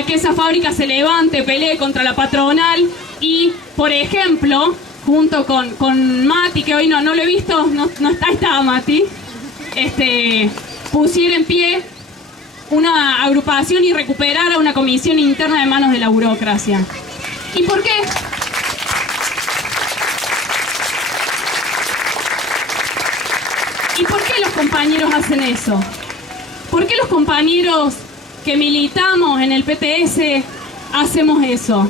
esa fábrica se levante, pelee contra la patronal y, por ejemplo, junto con Mati, que hoy no lo he visto, no está Mati, pusiera en pie una agrupación y recuperara una comisión interna de manos de la burocracia. ¿Y por qué? ¿Y por qué los compañeros hacen eso? ¿Por qué los compañeros que militamos en el PTS hacemos eso?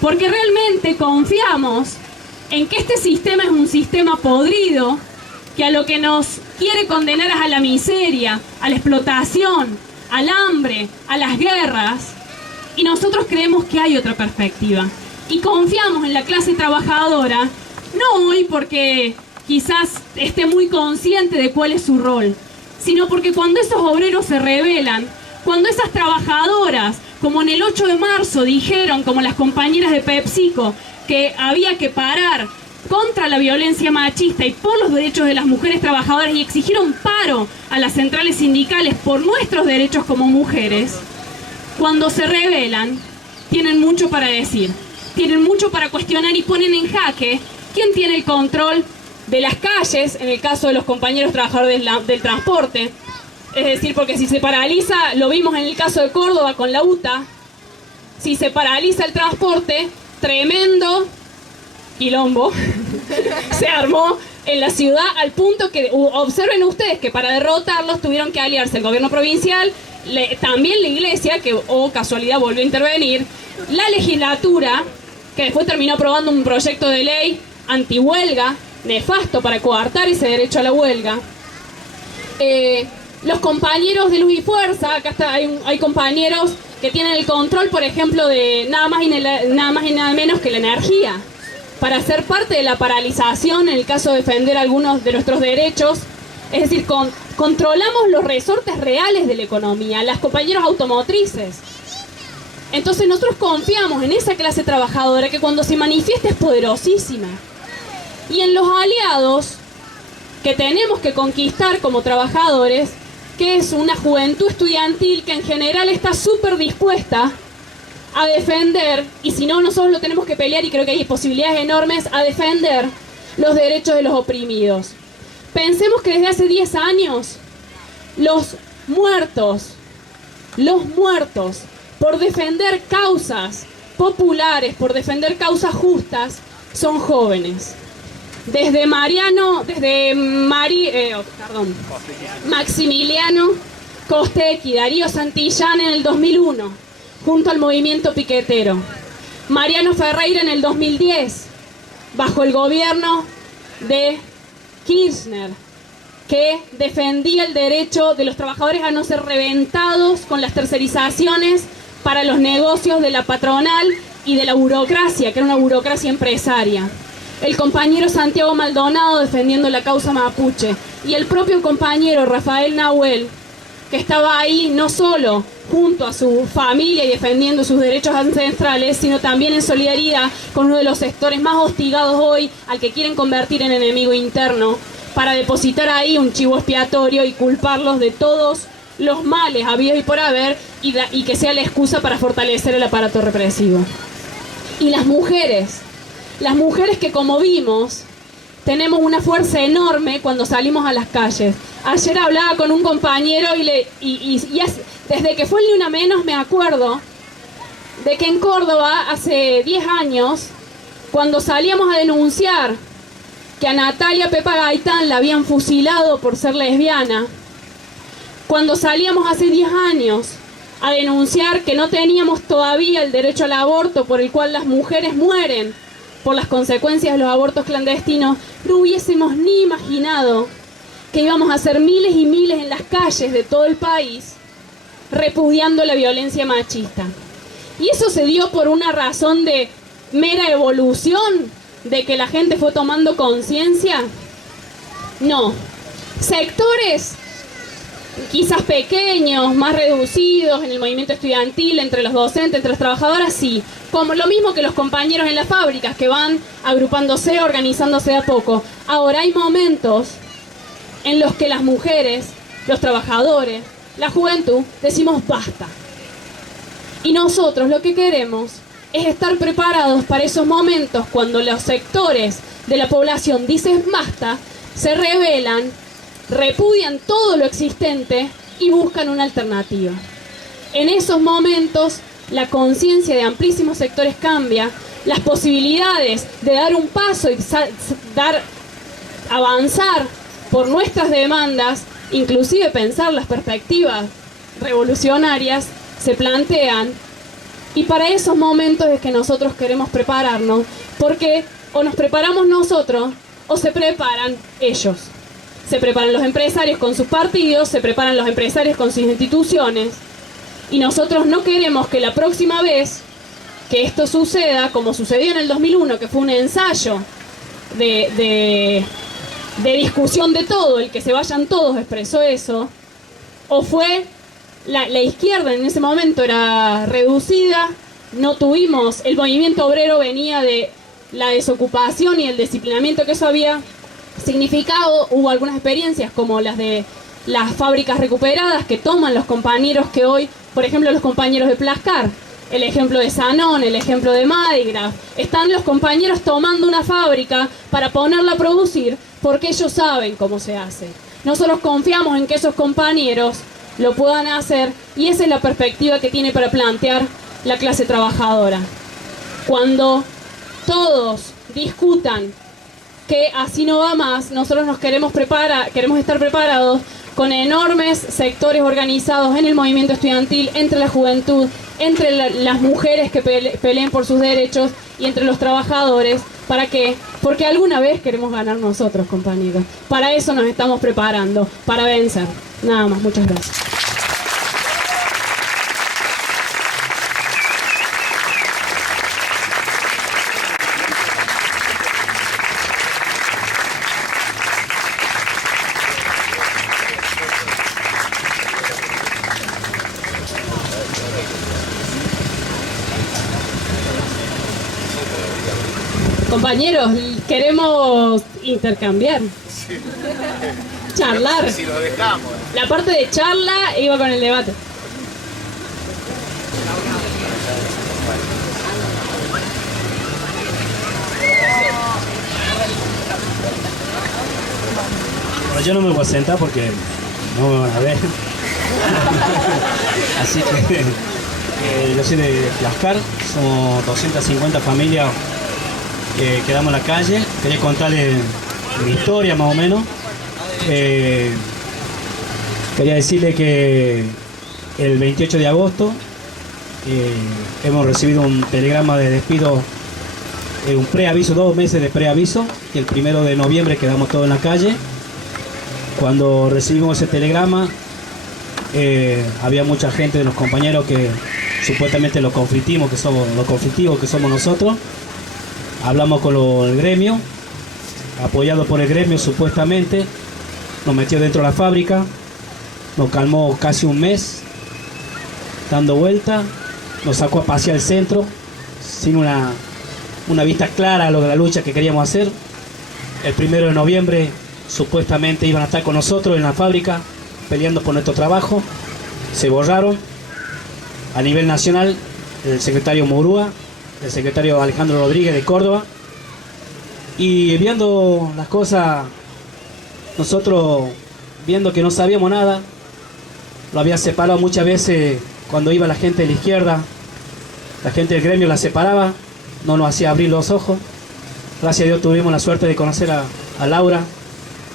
Porque realmente confiamos en que este sistema es un sistema podrido, que a lo que nos quiere condenar es a la miseria, a la explotación, al hambre, a las guerras, Y nosotros creemos que hay otra perspectiva. Y confiamos en la clase trabajadora, no hoy porque quizás esté muy consciente de cuál es su rol, sino porque cuando esos obreros se rebelan, cuando esas trabajadoras, como en el 8 de marzo dijeron, como las compañeras de PepsiCo, que había que parar contra la violencia machista y por los derechos de las mujeres trabajadoras y exigieron paro a las centrales sindicales por nuestros derechos como mujeres, cuando se rebelan, tienen mucho para decir, tienen mucho para cuestionar y ponen en jaque quién tiene el control de las calles, en el caso de los compañeros trabajadores del transporte. Es decir, porque si se paraliza, lo vimos en el caso de Córdoba con la UTA, si se paraliza el transporte, tremendo quilombo se armó en la ciudad, al punto que observen ustedes que para derrotarlos tuvieron que aliarse el gobierno provincial, también la iglesia, que casualidad volvió a intervenir, la legislatura, que después terminó aprobando un proyecto de ley antihuelga, nefasto para coartar ese derecho a la huelga. Los compañeros de Luz y Fuerza, acá hay compañeros que tienen el control, por ejemplo, de nada más y nada menos que la energía, para ser parte de la paralización en el caso de defender algunos de nuestros derechos. Es decir, controlamos los resortes reales de la economía, las compañeros automotrices. Entonces nosotros confiamos en esa clase trabajadora que cuando se manifiesta es poderosísima. Y en los aliados que tenemos que conquistar como trabajadores, que es una juventud estudiantil que en general está súper dispuesta a defender, y si no, nosotros lo tenemos que pelear, y creo que hay posibilidades enormes, a defender los derechos de los oprimidos. Pensemos que desde hace 10 años, los muertos por defender causas populares, por defender causas justas, son jóvenes. Desde Maximiliano Costecchi, Darío Santillán en el 2001, junto al movimiento piquetero. Mariano Ferreira en el 2010, bajo el gobierno de Kirchner, que defendía el derecho de los trabajadores a no ser reventados con las tercerizaciones para los negocios de la patronal y de la burocracia, que era una burocracia empresaria. El compañero Santiago Maldonado defendiendo la causa mapuche, y el propio compañero Rafael Nahuel, que estaba ahí no solo junto a su familia y defendiendo sus derechos ancestrales, sino también en solidaridad con uno de los sectores más hostigados hoy, al que quieren convertir en enemigo interno, para depositar ahí un chivo expiatorio y culparlos de todos los males habidos y por haber, y que sea la excusa para fortalecer el aparato represivo. Y las mujeres que, como vimos, tenemos una fuerza enorme cuando salimos a las calles. Ayer hablaba con un compañero desde que fue el Ni Una Menos me acuerdo de que en Córdoba hace 10 años, cuando salíamos a denunciar que a Natalia Pepa Gaitán la habían fusilado por ser lesbiana, cuando salíamos hace 10 años a denunciar que no teníamos todavía el derecho al aborto, por el cual las mujeres mueren por las consecuencias de los abortos clandestinos, no hubiésemos ni imaginado que íbamos a hacer miles y miles en las calles de todo el país repudiando la violencia machista. Y eso se dio por una razón de mera evolución, de que la gente fue tomando conciencia. No. Sectores quizás pequeños, más reducidos en el movimiento estudiantil, entre los docentes, entre las trabajadoras, sí. Como lo mismo que los compañeros en las fábricas, que van agrupándose, organizándose de a poco. Ahora hay momentos en los que las mujeres, los trabajadores, la juventud, decimos basta. Y nosotros lo que queremos es estar preparados para esos momentos cuando los sectores de la población dicen basta, se rebelan, repudian todo lo existente y buscan una alternativa. En esos momentos la conciencia de amplísimos sectores cambia, las posibilidades de dar un paso y avanzar por nuestras demandas, inclusive pensar las perspectivas revolucionarias, se plantean. Y para esos momentos es que nosotros queremos prepararnos, porque o nos preparamos nosotros o se preparan ellos. Se preparan los empresarios con sus partidos, se preparan los empresarios con sus instituciones. Y nosotros no queremos que la próxima vez que esto suceda, como sucedió en el 2001, que fue un ensayo de discusión de todo, el que se vayan todos expresó eso, o fue la izquierda en ese momento era reducida, no tuvimos, el movimiento obrero venía de la desocupación y el disciplinamiento que eso había significado. Hubo algunas experiencias como las de las fábricas recuperadas que toman los compañeros que hoy, por ejemplo, los compañeros de Plascar, el ejemplo de Sanón, el ejemplo de Madigraf, están los compañeros tomando una fábrica para ponerla a producir porque ellos saben cómo se hace. Nosotros confiamos en que esos compañeros lo puedan hacer y esa es la perspectiva que tiene para plantear la clase trabajadora. Cuando todos discutan que así no va más, nosotros nos queremos estar preparados con enormes sectores organizados en el movimiento estudiantil, entre la juventud, entre las mujeres que peleen por sus derechos y entre los trabajadores. ¿Para qué? Porque alguna vez queremos ganar nosotros, compañeros. Para eso nos estamos preparando, para vencer. Nada más, muchas gracias. Compañeros, queremos intercambiar, charlar. Si lo dejamos. La parte de charla iba con el debate. Bueno, yo no me voy a sentar porque no me van a ver. Así que yo soy de Plascar, somos 250 familias. Quedamos en la calle. Quería contarles mi historia más o menos. Quería decirle que el 28 de agosto hemos recibido un telegrama de despido, un preaviso, 2 meses de preaviso, y el 1 de noviembre quedamos todos en la calle. Cuando recibimos ese telegrama había mucha gente de los compañeros que supuestamente los conflictivos que somos nosotros. Hablamos con el gremio, apoyado por el gremio supuestamente, nos metió dentro de la fábrica, nos calmó casi un mes, dando vuelta, nos sacó a pasear el centro, sin una vista clara a lo de la lucha que queríamos hacer. El 1 de noviembre supuestamente iban a estar con nosotros en la fábrica, peleando por nuestro trabajo, se borraron. A nivel nacional, el secretario Murúa, el secretario Alejandro Rodríguez de Córdoba, y viendo las cosas, nosotros viendo que no sabíamos nada, lo había separado muchas veces cuando iba la gente de la izquierda, la gente del gremio la separaba, no nos hacía abrir los ojos. Gracias a Dios tuvimos la suerte de conocer a Laura,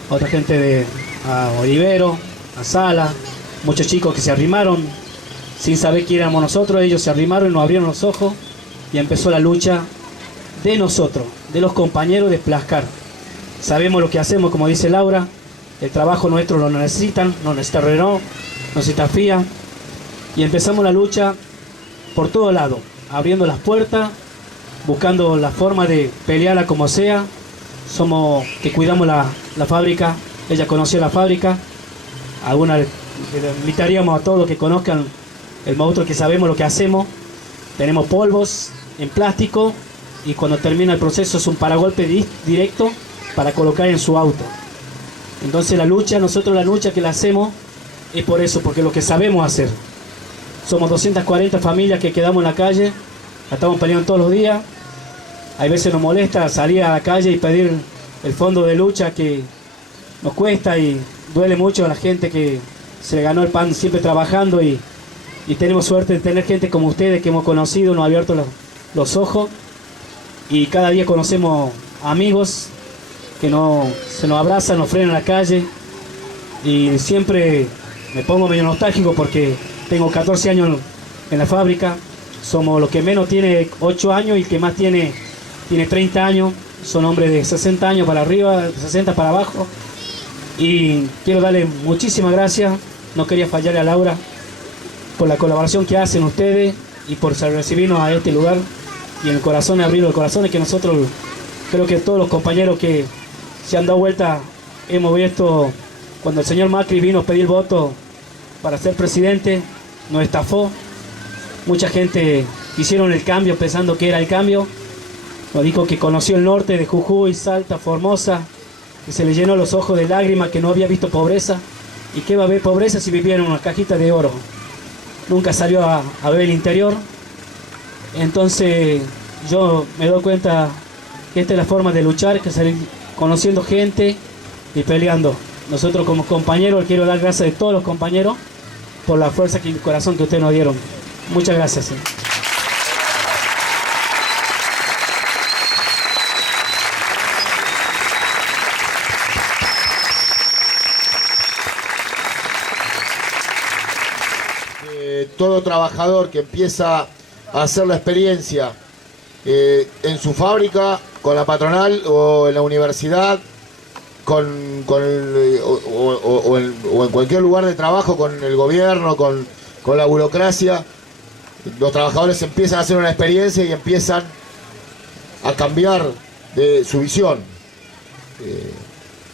otra gente a Olivero, a Sala, muchos chicos que se arrimaron sin saber quién éramos nosotros. Ellos se arrimaron y nos abrieron los ojos y empezó la lucha de nosotros, de los compañeros de Plascar. Sabemos lo que hacemos, como dice Laura, el trabajo nuestro lo necesitan, nos necesita Renault, nos necesita FIA, y empezamos la lucha por todo lado, abriendo las puertas, buscando la forma de pelearla como sea. Somos que cuidamos la fábrica, ella conoció la fábrica, algunas invitaríamos a todos que conozcan el monstruo, que sabemos lo que hacemos. Tenemos polvos en plástico y cuando termina el proceso es un paragolpe directo para colocar en su auto. Entonces nosotros la lucha que la hacemos es por eso, porque lo que sabemos hacer. Somos 240 familias que quedamos en la calle, la estamos peleando todos los días. Hay veces nos molesta salir a la calle y pedir el fondo de lucha que nos cuesta y duele mucho a la gente que se le ganó el pan siempre trabajando, y tenemos suerte de tener gente como ustedes que hemos conocido, nos ha abierto los ojos, y cada día conocemos amigos que se nos abrazan, nos frenan en la calle, y siempre me pongo medio nostálgico porque tengo 14 años en la fábrica. Somos los que menos tiene 8 años y el que más tiene 30 años. Son hombres de 60 años para arriba, de 60 para abajo, y quiero darle muchísimas gracias. No quería fallarle a Laura, por la colaboración que hacen ustedes y por recibirnos a este lugar y en el corazón, abrir los corazones, que nosotros, creo que todos los compañeros que se han dado vuelta, hemos visto cuando el señor Macri vino a pedir voto para ser presidente, nos estafó. Mucha gente hicieron el cambio pensando que era el cambio. Nos dijo que conoció el norte de Jujuy, Salta, Formosa, que se le llenó los ojos de lágrimas, que no había visto pobreza. ¿Y qué va a haber pobreza si vivía en una cajita de oro? Nunca salió a ver el interior. Entonces yo me doy cuenta que esta es la forma de luchar, que salir conociendo gente y peleando. Nosotros como compañeros, quiero dar gracias a todos los compañeros por la fuerza y el corazón que ustedes nos dieron. Muchas gracias. Todo trabajador que empieza a hacer la experiencia en su fábrica, con la patronal o en la universidad, o en cualquier lugar de trabajo, con el gobierno, con la burocracia, los trabajadores empiezan a hacer una experiencia y empiezan a cambiar de su visión.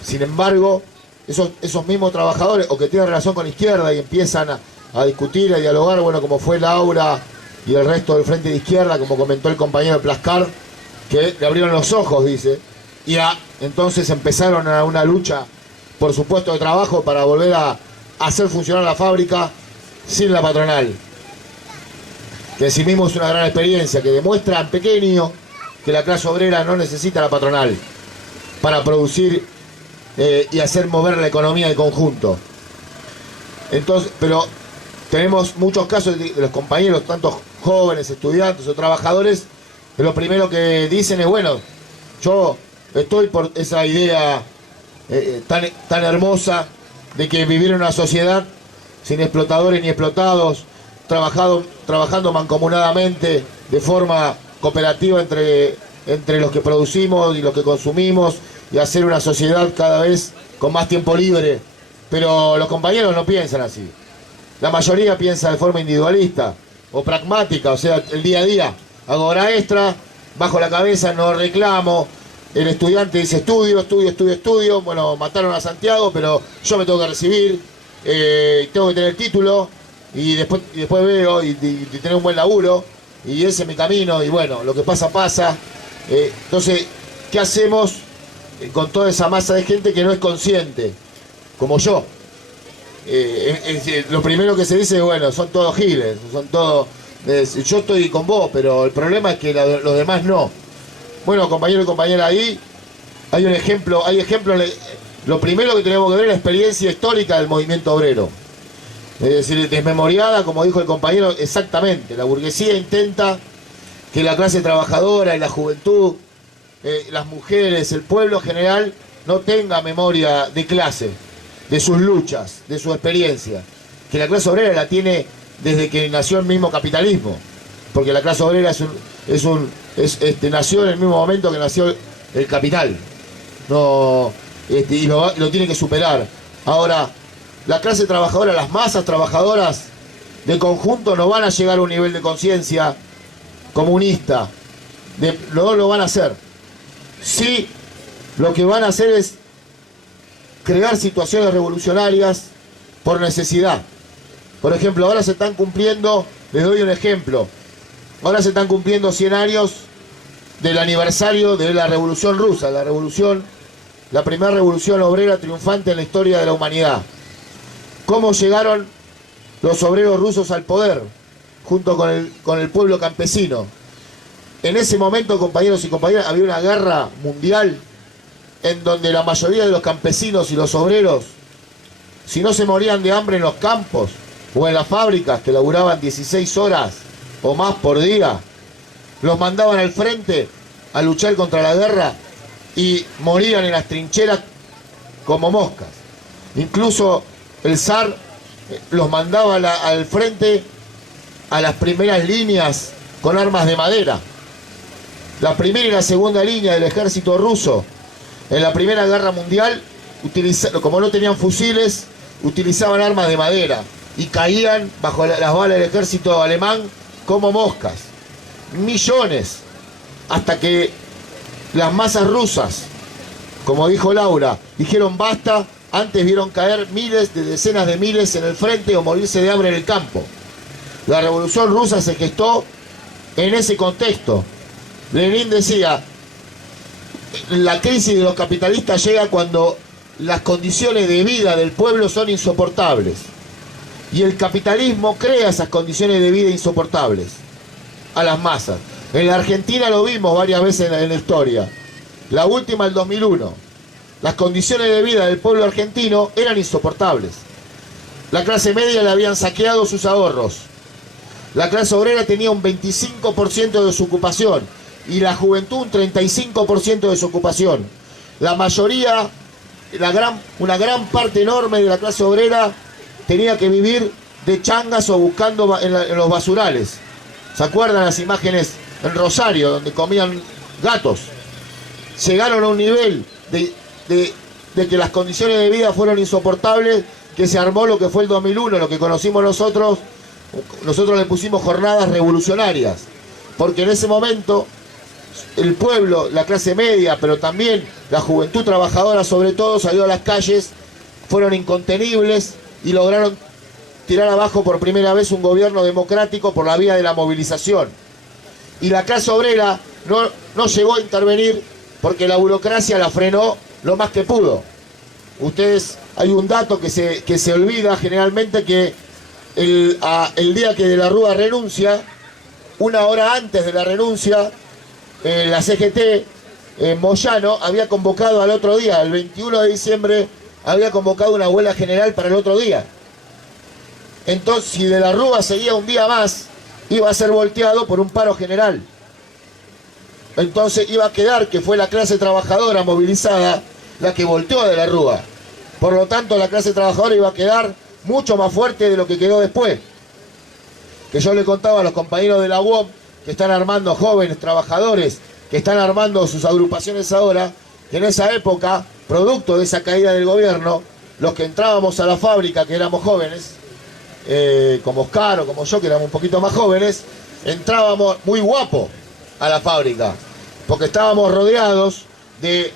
Sin embargo, esos mismos trabajadores o que tienen relación con la izquierda y empiezan a discutir, a dialogar, bueno, como fue Laura y el resto del Frente de Izquierda, como comentó el compañero de Plascar, que le abrieron los ojos, dice, y entonces empezaron a una lucha por su puesto de trabajo para volver a hacer funcionar la fábrica sin la patronal, que en sí mismo es una gran experiencia, que demuestra en pequeño que la clase obrera no necesita la patronal para producir y hacer mover la economía del conjunto. Entonces, pero tenemos muchos casos de los compañeros, tanto jóvenes, estudiantes o trabajadores, que lo primero que dicen es, bueno, yo estoy por esa idea tan hermosa de que vivir en una sociedad sin explotadores ni explotados, trabajando mancomunadamente, de forma cooperativa entre los que producimos y los que consumimos, y hacer una sociedad cada vez con más tiempo libre. Pero los compañeros no piensan así. La mayoría piensa de forma individualista o pragmática, o sea, el día a día. Hago hora extra, bajo la cabeza, no reclamo. El estudiante dice estudio. Bueno, mataron a Santiago, pero yo me tengo que recibir, tengo que tener el título y después veo y tener un buen laburo. Y ese es mi camino y bueno, lo que pasa, pasa. Entonces, ¿qué hacemos con toda esa masa de gente que no es consciente? Como yo. Lo primero que se dice es, bueno, son todos giles, son todos... yo estoy con vos, pero el problema es que los demás no. Bueno, compañero y compañera, ahí hay un ejemplo, lo primero que tenemos que ver es la experiencia histórica del movimiento obrero. Es decir, desmemoriada, como dijo el compañero, exactamente. La burguesía intenta que la clase trabajadora y la juventud, las mujeres, el pueblo general, no tenga memoria de clase, de sus luchas, de su experiencia, que la clase obrera la tiene desde que nació el mismo capitalismo, porque la clase obrera nació en el mismo momento que nació el capital, y lo tiene que superar. Ahora, la clase trabajadora, las masas trabajadoras de conjunto no van a llegar a un nivel de conciencia comunista, no lo van a hacer. Sí, lo que van a hacer es crear situaciones revolucionarias por necesidad. Por ejemplo, ahora se están cumpliendo, les doy un ejemplo, ahora se están cumpliendo 100 años del aniversario de la Revolución Rusa, la primera revolución obrera triunfante en la historia de la humanidad. ¿Cómo llegaron los obreros rusos al poder? Junto con el pueblo campesino. En ese momento, compañeros y compañeras, había una guerra mundial en donde la mayoría de los campesinos y los obreros, si no se morían de hambre en los campos o en las fábricas que laburaban 16 horas o más por día, los mandaban al frente a luchar contra la guerra y morían en las trincheras como moscas. Incluso el zar los mandaba al frente a las primeras líneas con armas de madera. La primera y la segunda línea del ejército ruso en la Primera Guerra Mundial, como no tenían fusiles, utilizaban armas de madera. y caían bajo las balas del ejército alemán como moscas. Millones. Hasta que las masas rusas, como dijo Laura, dijeron basta. Antes vieron caer miles de decenas de miles en el frente o morirse de hambre en el campo. La revolución rusa se gestó en ese contexto. Lenin decía, la crisis de los capitalistas llega cuando las condiciones de vida del pueblo son insoportables. Y el capitalismo crea esas condiciones de vida insoportables a las masas. En la Argentina lo vimos varias veces en la historia. La última, el 2001. Las condiciones de vida del pueblo argentino eran insoportables. La clase media le habían saqueado sus ahorros. La clase obrera tenía un 25% de desocupación y la juventud un 35% de desocupación. La mayoría, una gran parte enorme de la clase obrera tenía que vivir de changas o buscando en los basurales. ¿Se acuerdan las imágenes en Rosario donde comían gatos? Llegaron a un nivel de que las condiciones de vida fueron insoportables, que se armó lo que fue el 2001, lo que conocimos nosotros le pusimos jornadas revolucionarias, porque en ese momento el pueblo, la clase media, pero también la juventud trabajadora sobre todo, salió a las calles, fueron incontenibles y lograron tirar abajo por primera vez un gobierno democrático por la vía de la movilización. Y la clase obrera no llegó a intervenir porque la burocracia la frenó lo más que pudo. Ustedes, hay un dato que se olvida generalmente, que el día que De la Rúa renuncia, una hora antes de la renuncia, la CGT, Moyano, había convocado al otro día, el 21 de diciembre, había convocado una huelga general para el otro día. Entonces, si De la Rúa seguía un día más, iba a ser volteado por un paro general. Entonces iba a quedar que fue la clase trabajadora movilizada la que volteó a De la Rúa. Por lo tanto, la clase trabajadora iba a quedar mucho más fuerte de lo que quedó después. Que yo le contaba a los compañeros de la UOM, que están armando jóvenes trabajadores, que están armando sus agrupaciones ahora, que en esa época, producto de esa caída del gobierno, los que entrábamos a la fábrica, que éramos jóvenes, como Oscar o como yo, que éramos un poquito más jóvenes, entrábamos muy guapos a la fábrica, porque estábamos rodeados de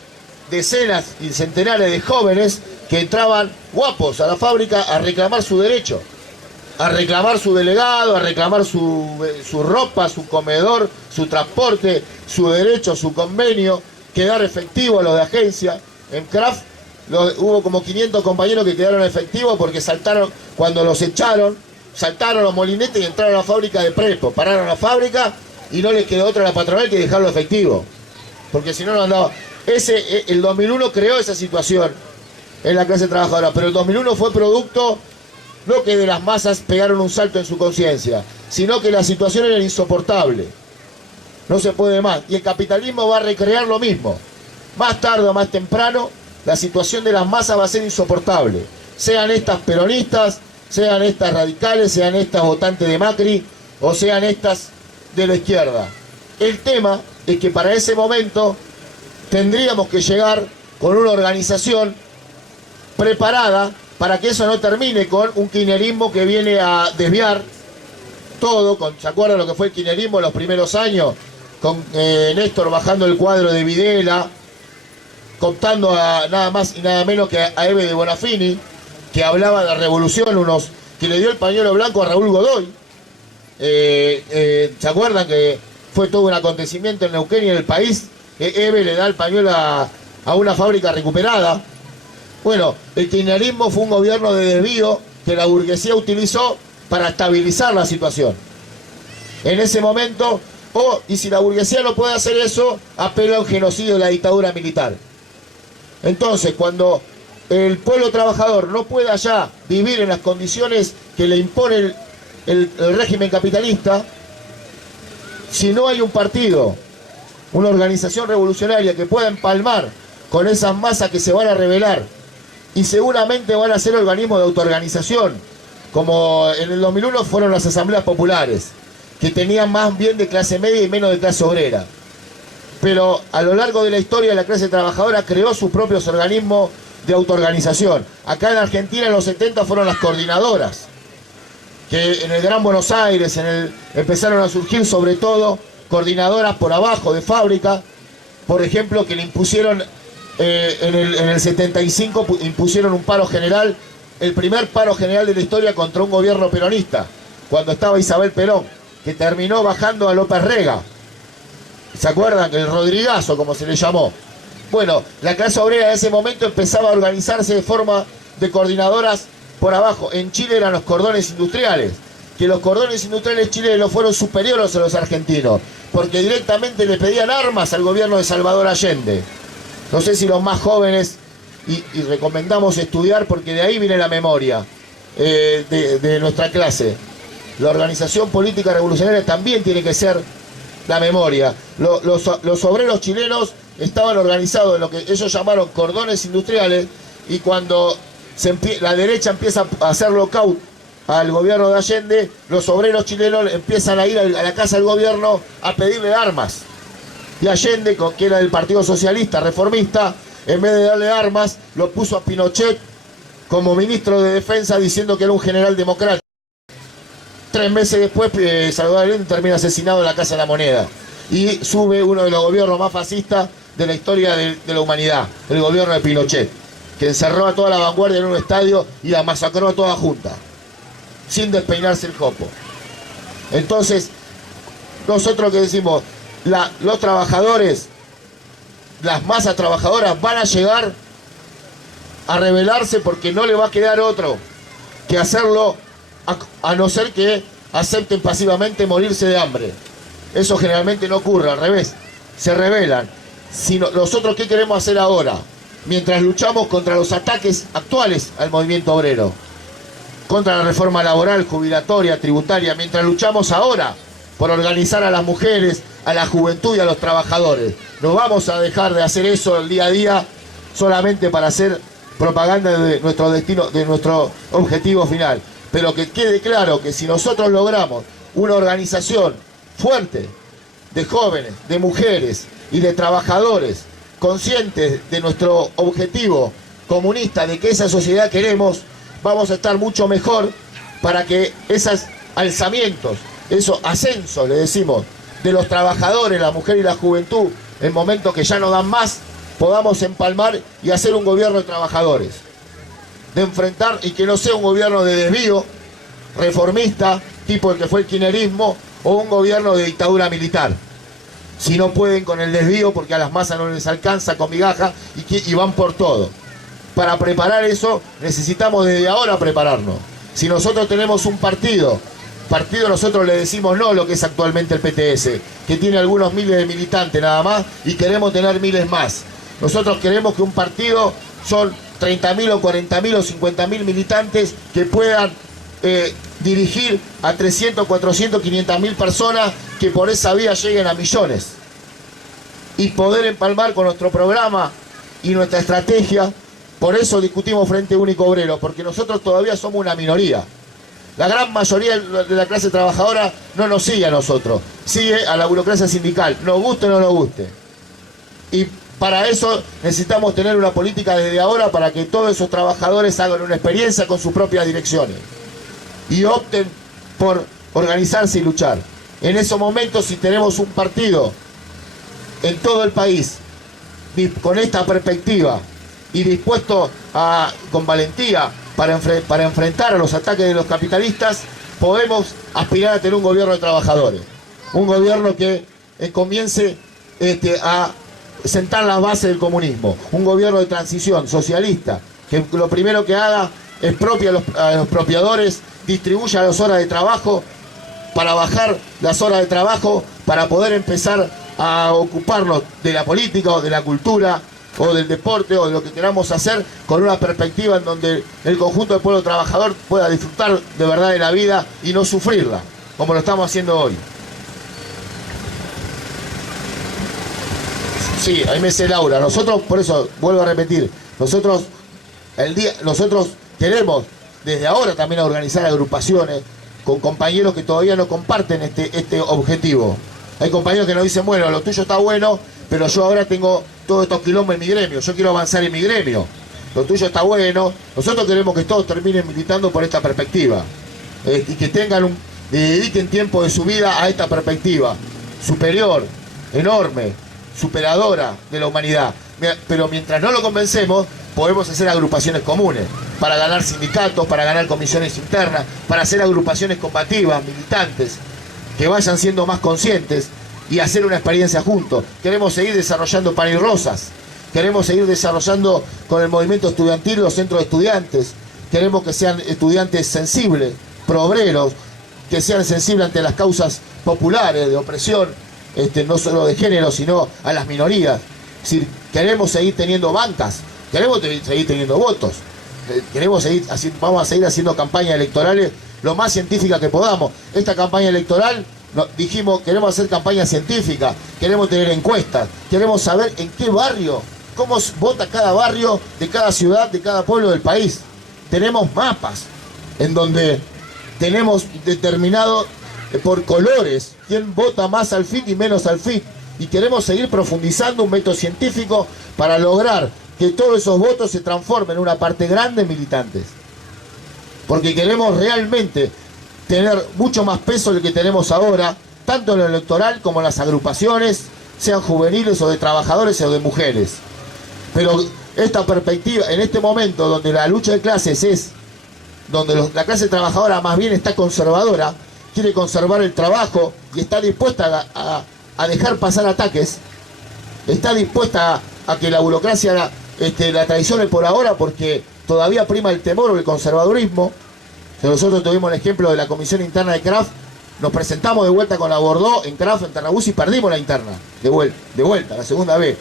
decenas y centenares de jóvenes que entraban guapos a la fábrica a reclamar su derecho, a reclamar su delegado, a reclamar su ropa, su comedor, su transporte, su derecho, su convenio, quedar efectivo a los de agencia. En Kraft hubo como 500 compañeros que quedaron efectivos porque saltaron, cuando los echaron, saltaron los molinetes y entraron a la fábrica de Prepo, pararon la fábrica y no les quedó otra a la patronal que dejarlo efectivo, porque si no, no andaba. El 2001 creó esa situación en la clase trabajadora, pero el 2001 fue producto, no que de las masas pegaron un salto en su conciencia, sino que la situación era insoportable. No se puede más. Y el capitalismo va a recrear lo mismo. Más tarde o más temprano, la situación de las masas va a ser insoportable. Sean estas peronistas, sean estas radicales, sean estas votantes de Macri, o sean estas de la izquierda. El tema es que para ese momento tendríamos que llegar con una organización preparada para que eso no termine con un kirchnerismo que viene a desviar todo. ¿Se acuerdan lo que fue el kirchnerismo en los primeros años? Con Néstor bajando el cuadro de Videla, cooptando a nada más y nada menos que a Eve de Bonafini, que hablaba de la revolución, que le dio el pañuelo blanco a Raúl Godoy. ¿Se acuerdan que fue todo un acontecimiento en Neuquén y en el país? Eve le da el pañuelo a una fábrica recuperada. Bueno, el kirchnerismo fue un gobierno de desvío que la burguesía utilizó para estabilizar la situación. En ese momento, y si la burguesía no puede hacer eso, apela a un genocidio de la dictadura militar. Entonces, cuando el pueblo trabajador no pueda ya vivir en las condiciones que le impone el régimen capitalista, si no hay un partido, una organización revolucionaria que pueda empalmar con esas masas que se van a rebelar, y seguramente van a ser organismos de autoorganización, como en el 2001 fueron las asambleas populares, que tenían más bien de clase media y menos de clase obrera. Pero a lo largo de la historia la clase trabajadora creó sus propios organismos de autoorganización. Acá en Argentina en los 70 fueron las coordinadoras. que en el Gran Buenos Aires empezaron a surgir sobre todo coordinadoras por abajo de fábrica, por ejemplo, que le impusieron en el 75, impusieron un paro general, el primer paro general de la historia contra un gobierno peronista, cuando estaba Isabel Perón, que terminó bajando a López Rega. ¿Se acuerdan? El Rodrigazo, como se le llamó. Bueno, la clase obrera en ese momento empezaba a organizarse de forma de coordinadoras por abajo. En Chile eran los cordones industriales, que los cordones industriales chilenos fueron superiores a los argentinos, porque directamente le pedían armas al gobierno de Salvador Allende. No sé si los más jóvenes, y recomendamos estudiar porque de ahí viene la memoria de nuestra clase. La organización política revolucionaria también tiene que ser la memoria. Los obreros chilenos estaban organizados en lo que ellos llamaron cordones industriales, y cuando la derecha empieza a hacer lockout al gobierno de Allende, los obreros chilenos empiezan a ir a la casa del gobierno a pedirle armas. Y Allende, que era del Partido Socialista Reformista, en vez de darle armas, lo puso a Pinochet como ministro de Defensa, diciendo que era un general democrático. 3 meses después, Salvador Allende termina asesinado en la Casa de la Moneda. Y sube uno de los gobiernos más fascistas de la historia de la humanidad, el gobierno de Pinochet, que encerró a toda la vanguardia en un estadio y la masacró a toda junta, sin despeinarse el copo. Entonces, nosotros que decimos, los trabajadores, las masas trabajadoras van a llegar a rebelarse, porque no le va a quedar otro que hacerlo, a no ser que acepten pasivamente morirse de hambre. Eso generalmente no ocurre, al revés, se rebelan. Nosotros, ¿qué queremos hacer ahora? Mientras luchamos contra los ataques actuales al movimiento obrero, contra la reforma laboral, jubilatoria, tributaria, mientras luchamos ahora por organizar a las mujeres, a la juventud y a los trabajadores, no vamos a dejar de hacer eso el día a día solamente para hacer propaganda de nuestro destino, de nuestro objetivo final. Pero que quede claro que si nosotros logramos una organización fuerte de jóvenes, de mujeres y de trabajadores conscientes de nuestro objetivo comunista, de que esa sociedad queremos, vamos a estar mucho mejor para que esos alzamientos, esos ascensos, le decimos, de los trabajadores, la mujer y la juventud, en momentos que ya no dan más, podamos empalmar y hacer un gobierno de trabajadores, de enfrentar, y que no sea un gobierno de desvío reformista, tipo el que fue el kirchnerismo, o un gobierno de dictadura militar. Si no pueden con el desvío, porque a las masas no les alcanza con migaja y van por todo. Para preparar eso necesitamos desde ahora prepararnos. Si nosotros tenemos un partido nosotros le decimos no lo que es actualmente el PTS, que tiene algunos miles de militantes nada más, y queremos tener miles más. Nosotros queremos que un partido son 30.000 o 40.000 o 50.000 militantes que puedan dirigir a 300, 400, 500.000 personas, que por esa vía lleguen a millones, y poder empalmar con nuestro programa y nuestra estrategia. Por eso discutimos Frente Único Obrero, porque nosotros todavía somos una minoría. La gran mayoría de la clase trabajadora no nos sigue a nosotros, sigue a la burocracia sindical, nos guste o no nos guste. Y para eso necesitamos tener una política desde ahora, para que todos esos trabajadores hagan una experiencia con sus propias direcciones y opten por organizarse y luchar. En esos momentos, si tenemos un partido en todo el país con esta perspectiva y dispuesto con valentía para enfrentar a los ataques de los capitalistas, podemos aspirar a tener un gobierno de trabajadores, un gobierno que comience a sentar las bases del comunismo, un gobierno de transición socialista, que lo primero que haga expropie a los expropiadores, distribuya las horas de trabajo para bajar las horas de trabajo, para poder empezar a ocuparnos de la política o de la cultura o del deporte o de lo que queramos hacer, con una perspectiva en donde el conjunto del pueblo trabajador pueda disfrutar de verdad de la vida y no sufrirla, como lo estamos haciendo hoy. Sí, ahí me dice Laura, nosotros, por eso vuelvo a repetir, nosotros queremos desde ahora también organizar agrupaciones con compañeros que todavía no comparten este objetivo. Hay compañeros que nos dicen, bueno, lo tuyo está bueno, pero yo ahora tengo todos estos quilombos en mi gremio, yo quiero avanzar en mi gremio. Lo tuyo está bueno, nosotros queremos que todos terminen militando por esta perspectiva. y que dediquen tiempo de su vida a esta perspectiva superior, enorme, superadora de la humanidad. Pero mientras no lo convencemos, podemos hacer agrupaciones comunes para ganar sindicatos, para ganar comisiones internas, para hacer agrupaciones combativas, militantes, que vayan siendo más conscientes y hacer una experiencia juntos. Queremos seguir desarrollando Pan y Rosas, queremos seguir desarrollando con el movimiento estudiantil los centros de estudiantes, queremos que sean estudiantes sensibles, proobreros, que sean sensibles ante las causas populares de opresión, no solo de género, sino a las minorías. Es decir, queremos seguir teniendo bancas, queremos seguir teniendo votos, vamos a seguir haciendo campañas electorales lo más científica que podamos. Esta campaña electoral, dijimos, queremos hacer campaña científica, queremos tener encuestas, queremos saber en qué barrio, cómo vota cada barrio de cada ciudad, de cada pueblo del país. Tenemos mapas en donde tenemos determinado por colores quién vota más al FIT y menos al FIT. Y queremos seguir profundizando un método científico para lograr que todos esos votos se transformen en una parte grande de militantes. Porque queremos realmente tener mucho más peso del que tenemos ahora, tanto en lo electoral como en las agrupaciones, sean juveniles o de trabajadores o de mujeres. Pero esta perspectiva, en este momento donde la lucha de clases es, donde la clase trabajadora más bien está conservadora, quiere conservar el trabajo y está dispuesta a dejar pasar ataques, está dispuesta a que la burocracia la traicione por ahora porque todavía prima el temor o el conservadurismo. Nosotros tuvimos el ejemplo de la comisión interna de CRAF, nos presentamos de vuelta con la Bordeaux en CRAF, en Ternabús, y perdimos la interna, de vuelta, la segunda vez,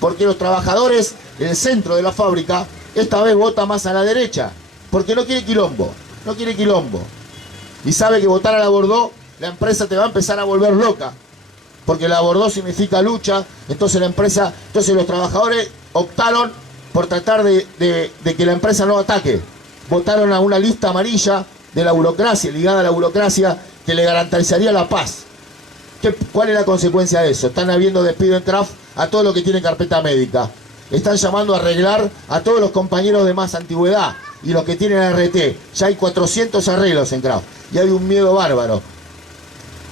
porque los trabajadores en el centro de la fábrica esta vez votan más a la derecha, porque no quiere quilombo, y sabe que votar a la Bordeaux, la empresa te va a empezar a volver loca, porque la Bordeaux significa lucha. Entonces los trabajadores optaron por tratar de que la empresa no ataque. Votaron a una lista amarilla de la burocracia, ligada a la burocracia, que le garantizaría la paz. ¿Cuál es la consecuencia de eso? Están habiendo despido en CRAF a todos los que tienen carpeta médica. Están llamando a arreglar a todos los compañeros de más antigüedad y los que tienen RT. Ya hay 400 arreglos en CRAF y hay un miedo bárbaro.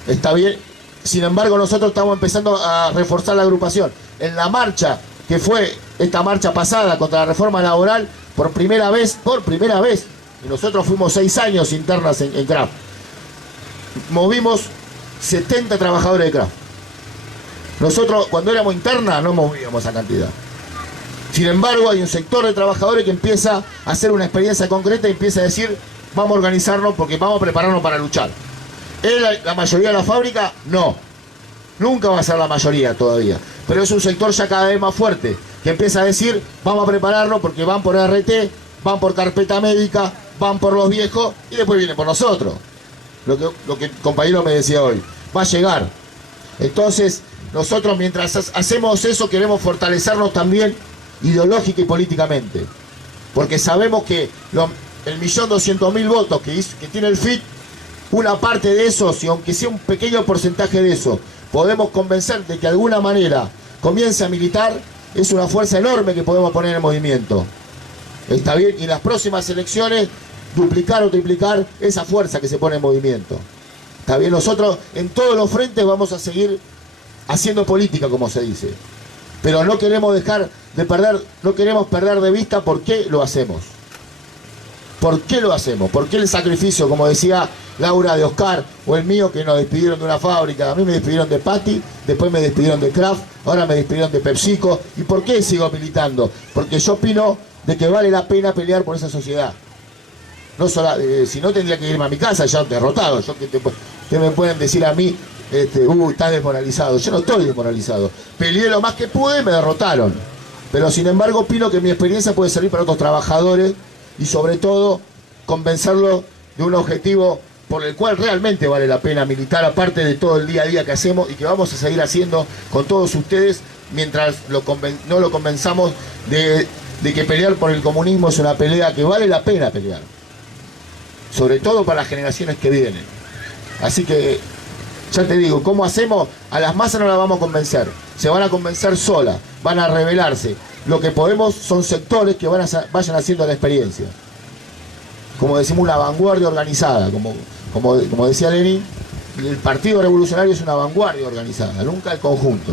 Está bien. Sin embargo, nosotros estamos empezando a reforzar la agrupación. En la marcha, que fue esta marcha pasada contra la reforma laboral, por primera vez, y nosotros fuimos 6 años internas en CRAF, movimos 70 trabajadores de CRAF. Nosotros, cuando éramos internas, no movíamos esa cantidad. Sin embargo, hay un sector de trabajadores que empieza a hacer una experiencia concreta y empieza a decir, vamos a organizarnos porque vamos a prepararnos para luchar. ¿Es la mayoría de la fábrica? No. Nunca va a ser la mayoría todavía. Pero es un sector ya cada vez más fuerte, que empieza a decir, vamos a prepararnos porque van por RT, van por carpeta médica, van por los viejos y después vienen por nosotros. Lo que el compañero me decía hoy. Va a llegar. Entonces, nosotros mientras hacemos eso queremos fortalecernos también ideológica y políticamente. Porque sabemos que el 1.200.000 votos que tiene el FIT, una parte de esos, y aunque sea un pequeño porcentaje de eso, podemos convencer de que de alguna manera comience a militar, es una fuerza enorme que podemos poner en movimiento. Está bien, y en las próximas elecciones duplicar o triplicar esa fuerza que se pone en movimiento. Está bien, nosotros en todos los frentes vamos a seguir haciendo política, como se dice. Pero no queremos no queremos perder de vista por qué lo hacemos. ¿Por qué lo hacemos? ¿Por qué el sacrificio, como decía Laura, de Oscar, o el mío, que nos despidieron de una fábrica? A mí me despidieron de Pati, después me despidieron de Kraft, ahora me despidieron de PepsiCo. ¿Y por qué sigo militando? Porque yo opino de que vale la pena pelear por esa sociedad. No solo, si no, tendría que irme a mi casa ya derrotado. ¿Qué me pueden decir a mí? Estás desmoralizado. Yo no estoy desmoralizado. Peleé lo más que pude y me derrotaron. Pero sin embargo opino que mi experiencia puede servir para otros trabajadores y sobre todo convencerlos de un objetivo por el cual realmente vale la pena militar, aparte de todo el día a día que hacemos y que vamos a seguir haciendo con todos ustedes mientras no lo convenzamos de que pelear por el comunismo es una pelea que vale la pena pelear, sobre todo para las generaciones que vienen. Así que ya te digo, ¿cómo hacemos? A las masas no las vamos a convencer, se van a convencer solas, van a rebelarse. Lo que podemos son sectores que vayan haciendo la experiencia. como decimos, una vanguardia organizada, como decía Lenin, el Partido Revolucionario es una vanguardia organizada, nunca el conjunto.